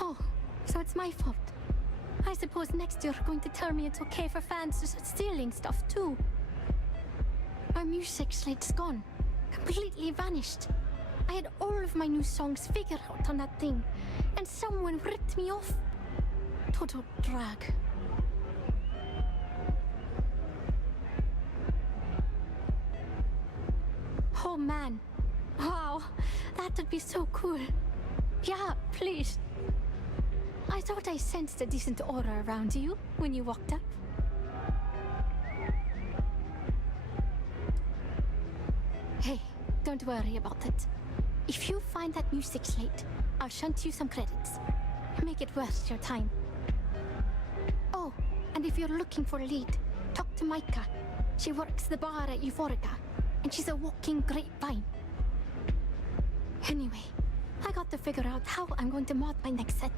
Oh, so it's my fault. I suppose next you're going to tell me it's okay for fans to start stealing stuff too. My music slate's gone. Completely vanished. I had all of my new songs figured out on that thing, and someone ripped me off. Total drag. Oh man. Wow, that would be so cool. Yeah, please. I thought I sensed a decent aura around you when you walked up. Hey, don't worry about it. If you find that music slate, I'll shunt you some credits. Make it worth your time. Oh, and if you're looking for a lead, talk to Micah. She works the bar at Euphorica, and she's a walking grapevine. Anyway, I got to figure out how I'm going to mod my next set.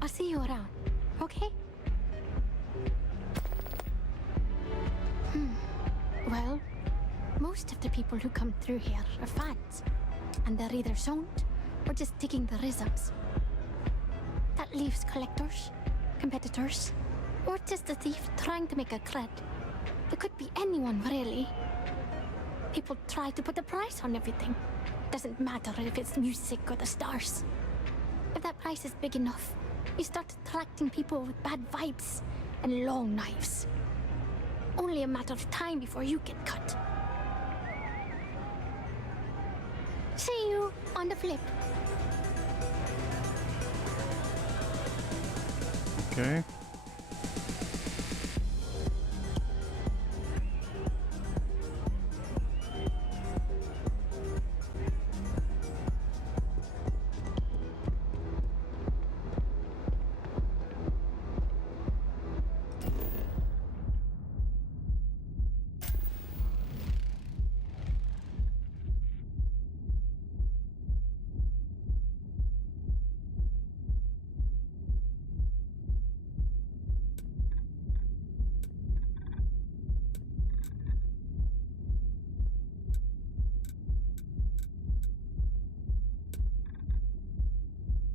I'll see you around, okay? Well, most of the people who come through here are fans, and they're either zoned or just digging the rizzups. That leaves collectors, competitors, or just a thief trying to make a cred. It could be anyone, really. People try to put a price on everything. Doesn't matter if it's music or the stars. If that price is big enough, you start attracting people with bad vibes and long knives. Only a matter of time before you get cut. See you on the flip. Okay.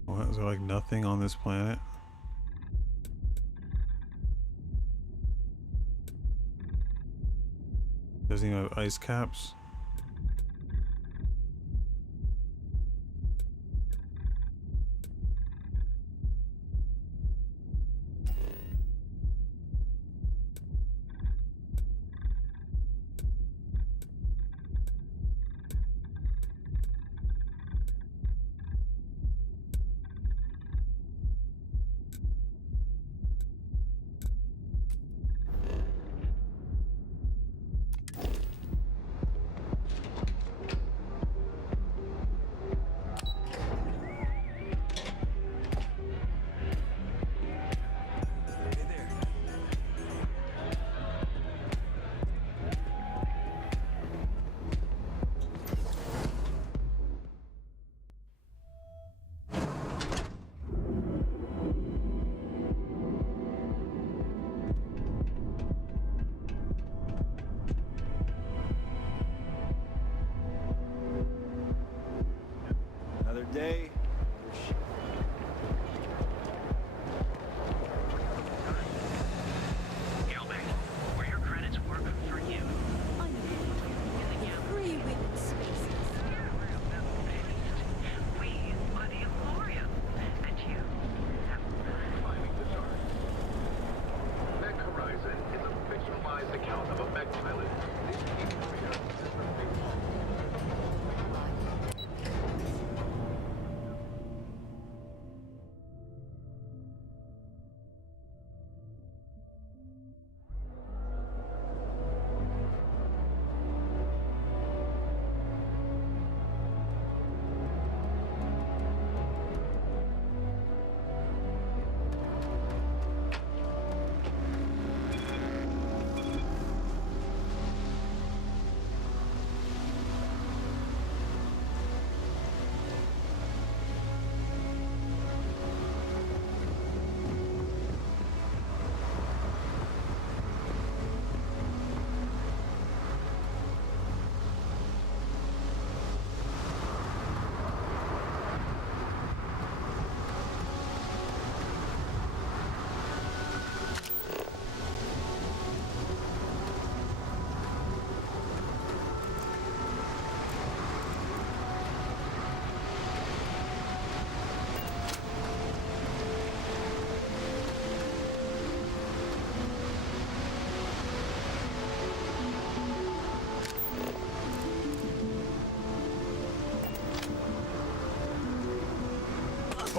What, is there like nothing on this planet? Doesn't even have ice caps? Day. Where your credits work for you. Free women's spaces. We are the Emporium, and you have climbing the chart. Mech Horizon is a fictionalized account of a mech pilot.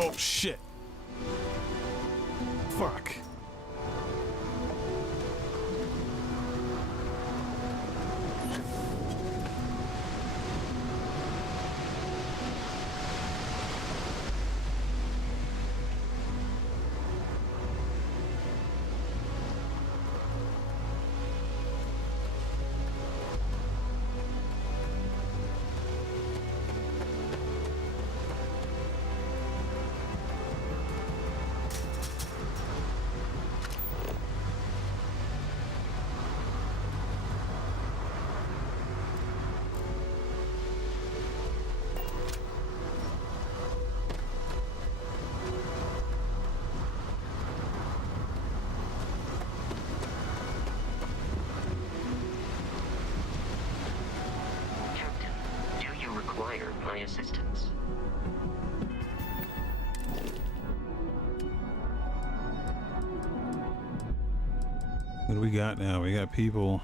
Oh shit. Fuck. require my assistance. What do we got now? We got people.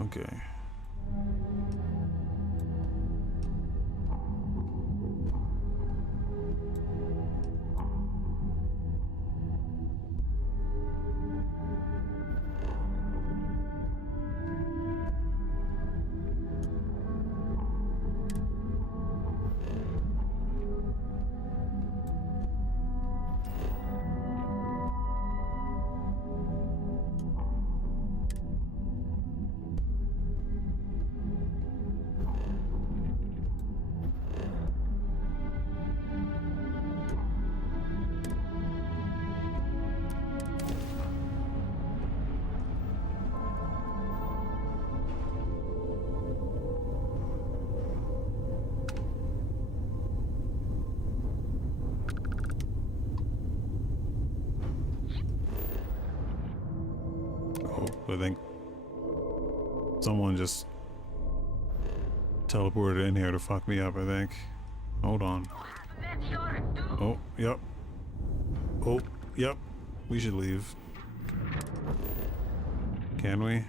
Okay. I think someone just teleported in here to fuck me up, I think. Hold on. Oh, yep. Oh, yep. We should leave. Can we?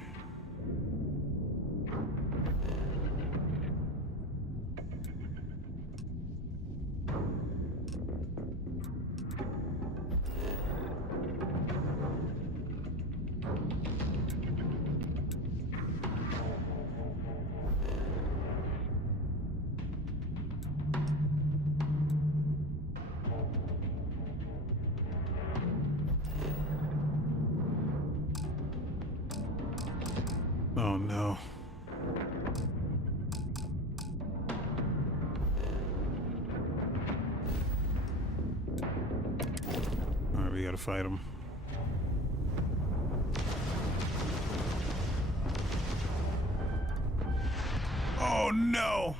Oh no. Alright, we gotta fight him. Oh no!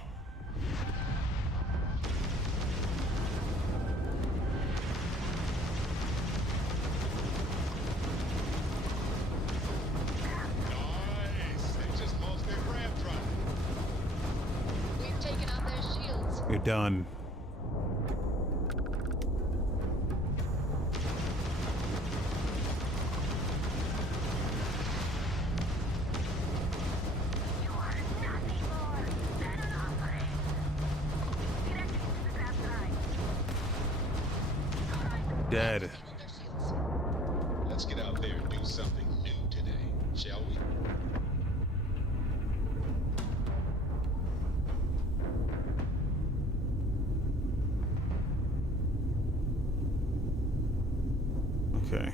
You're done. Dead. Let's get out there and do something new today, shall we? Okay.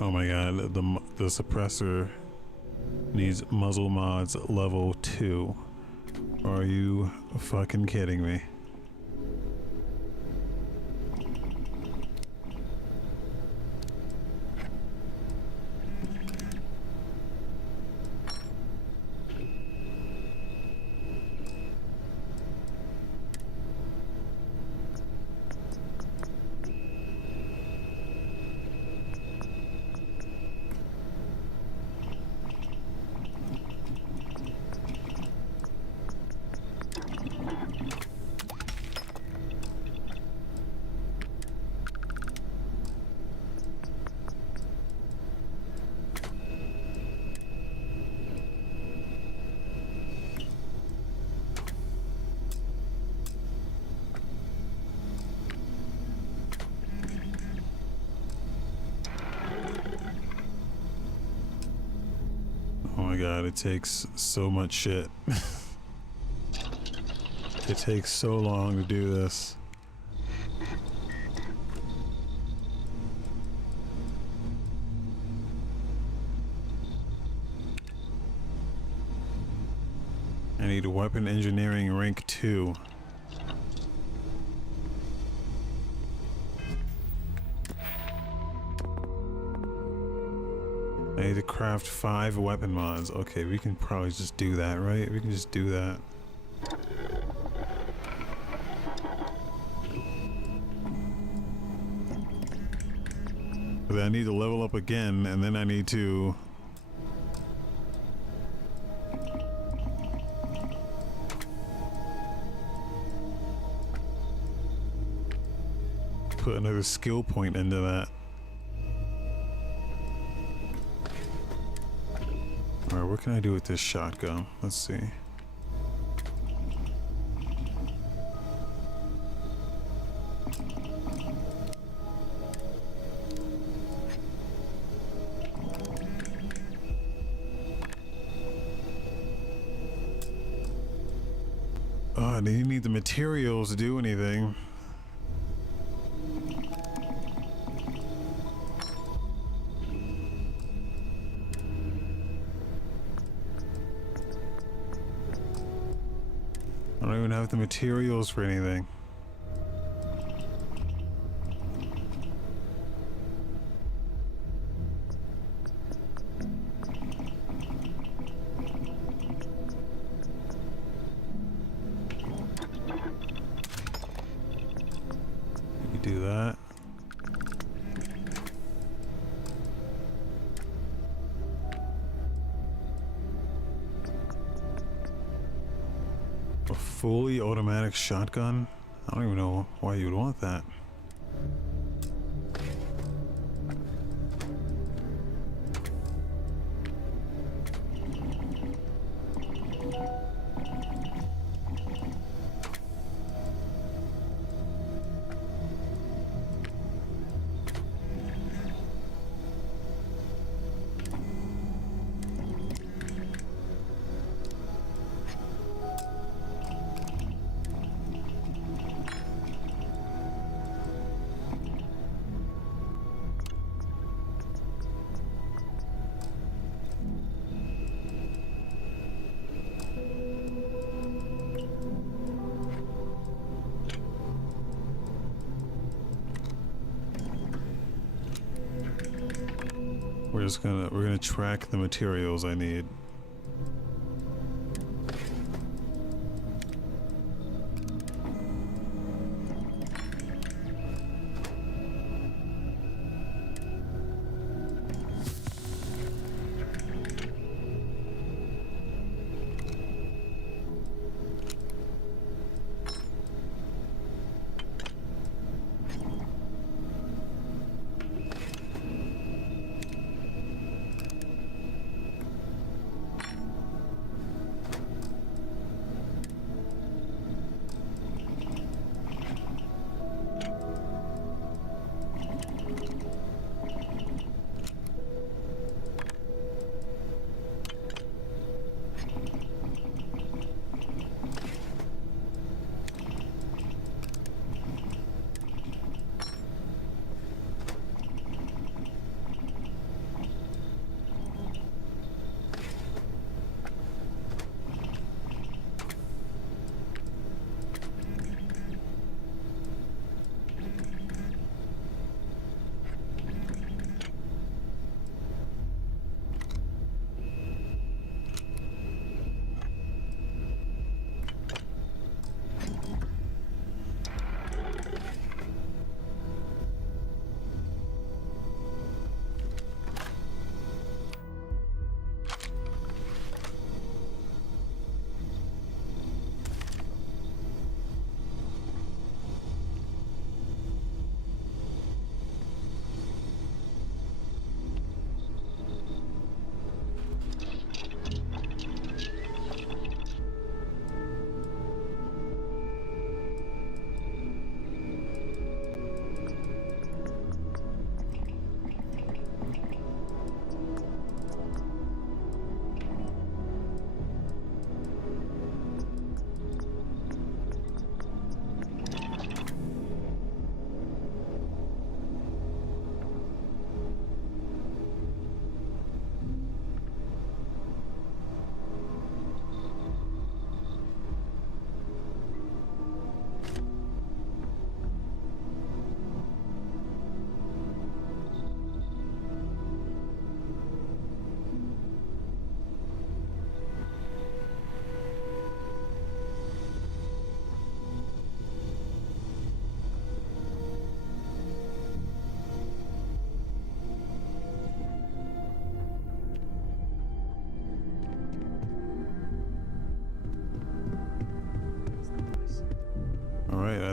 Oh my god, the suppressor needs muzzle mods level 2. Are you fucking kidding me? Oh my god, it takes so much shit. It takes so long to do this. I need a weapon engineering rank 2. I need to craft 5 weapon mods. Okay, we can probably just do that, right? We can just do that. But then I need to level up again, and then I need to... put another skill point into that. Alright, what can I do with this shotgun? Let's see. Oh, do you need the materials to do anything? I don't even have the materials for anything. You do that. A fully automatic shotgun? I don't even know why you would want that. We're gonna track the materials I need.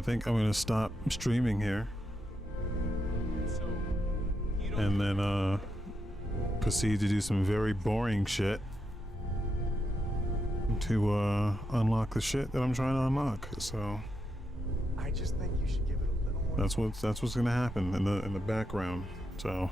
I think I'm gonna stop streaming here. And then proceed to do some very boring shit to unlock the shit that I'm trying to unlock. So I just think you should give it a little more. that's what's gonna happen in the background. So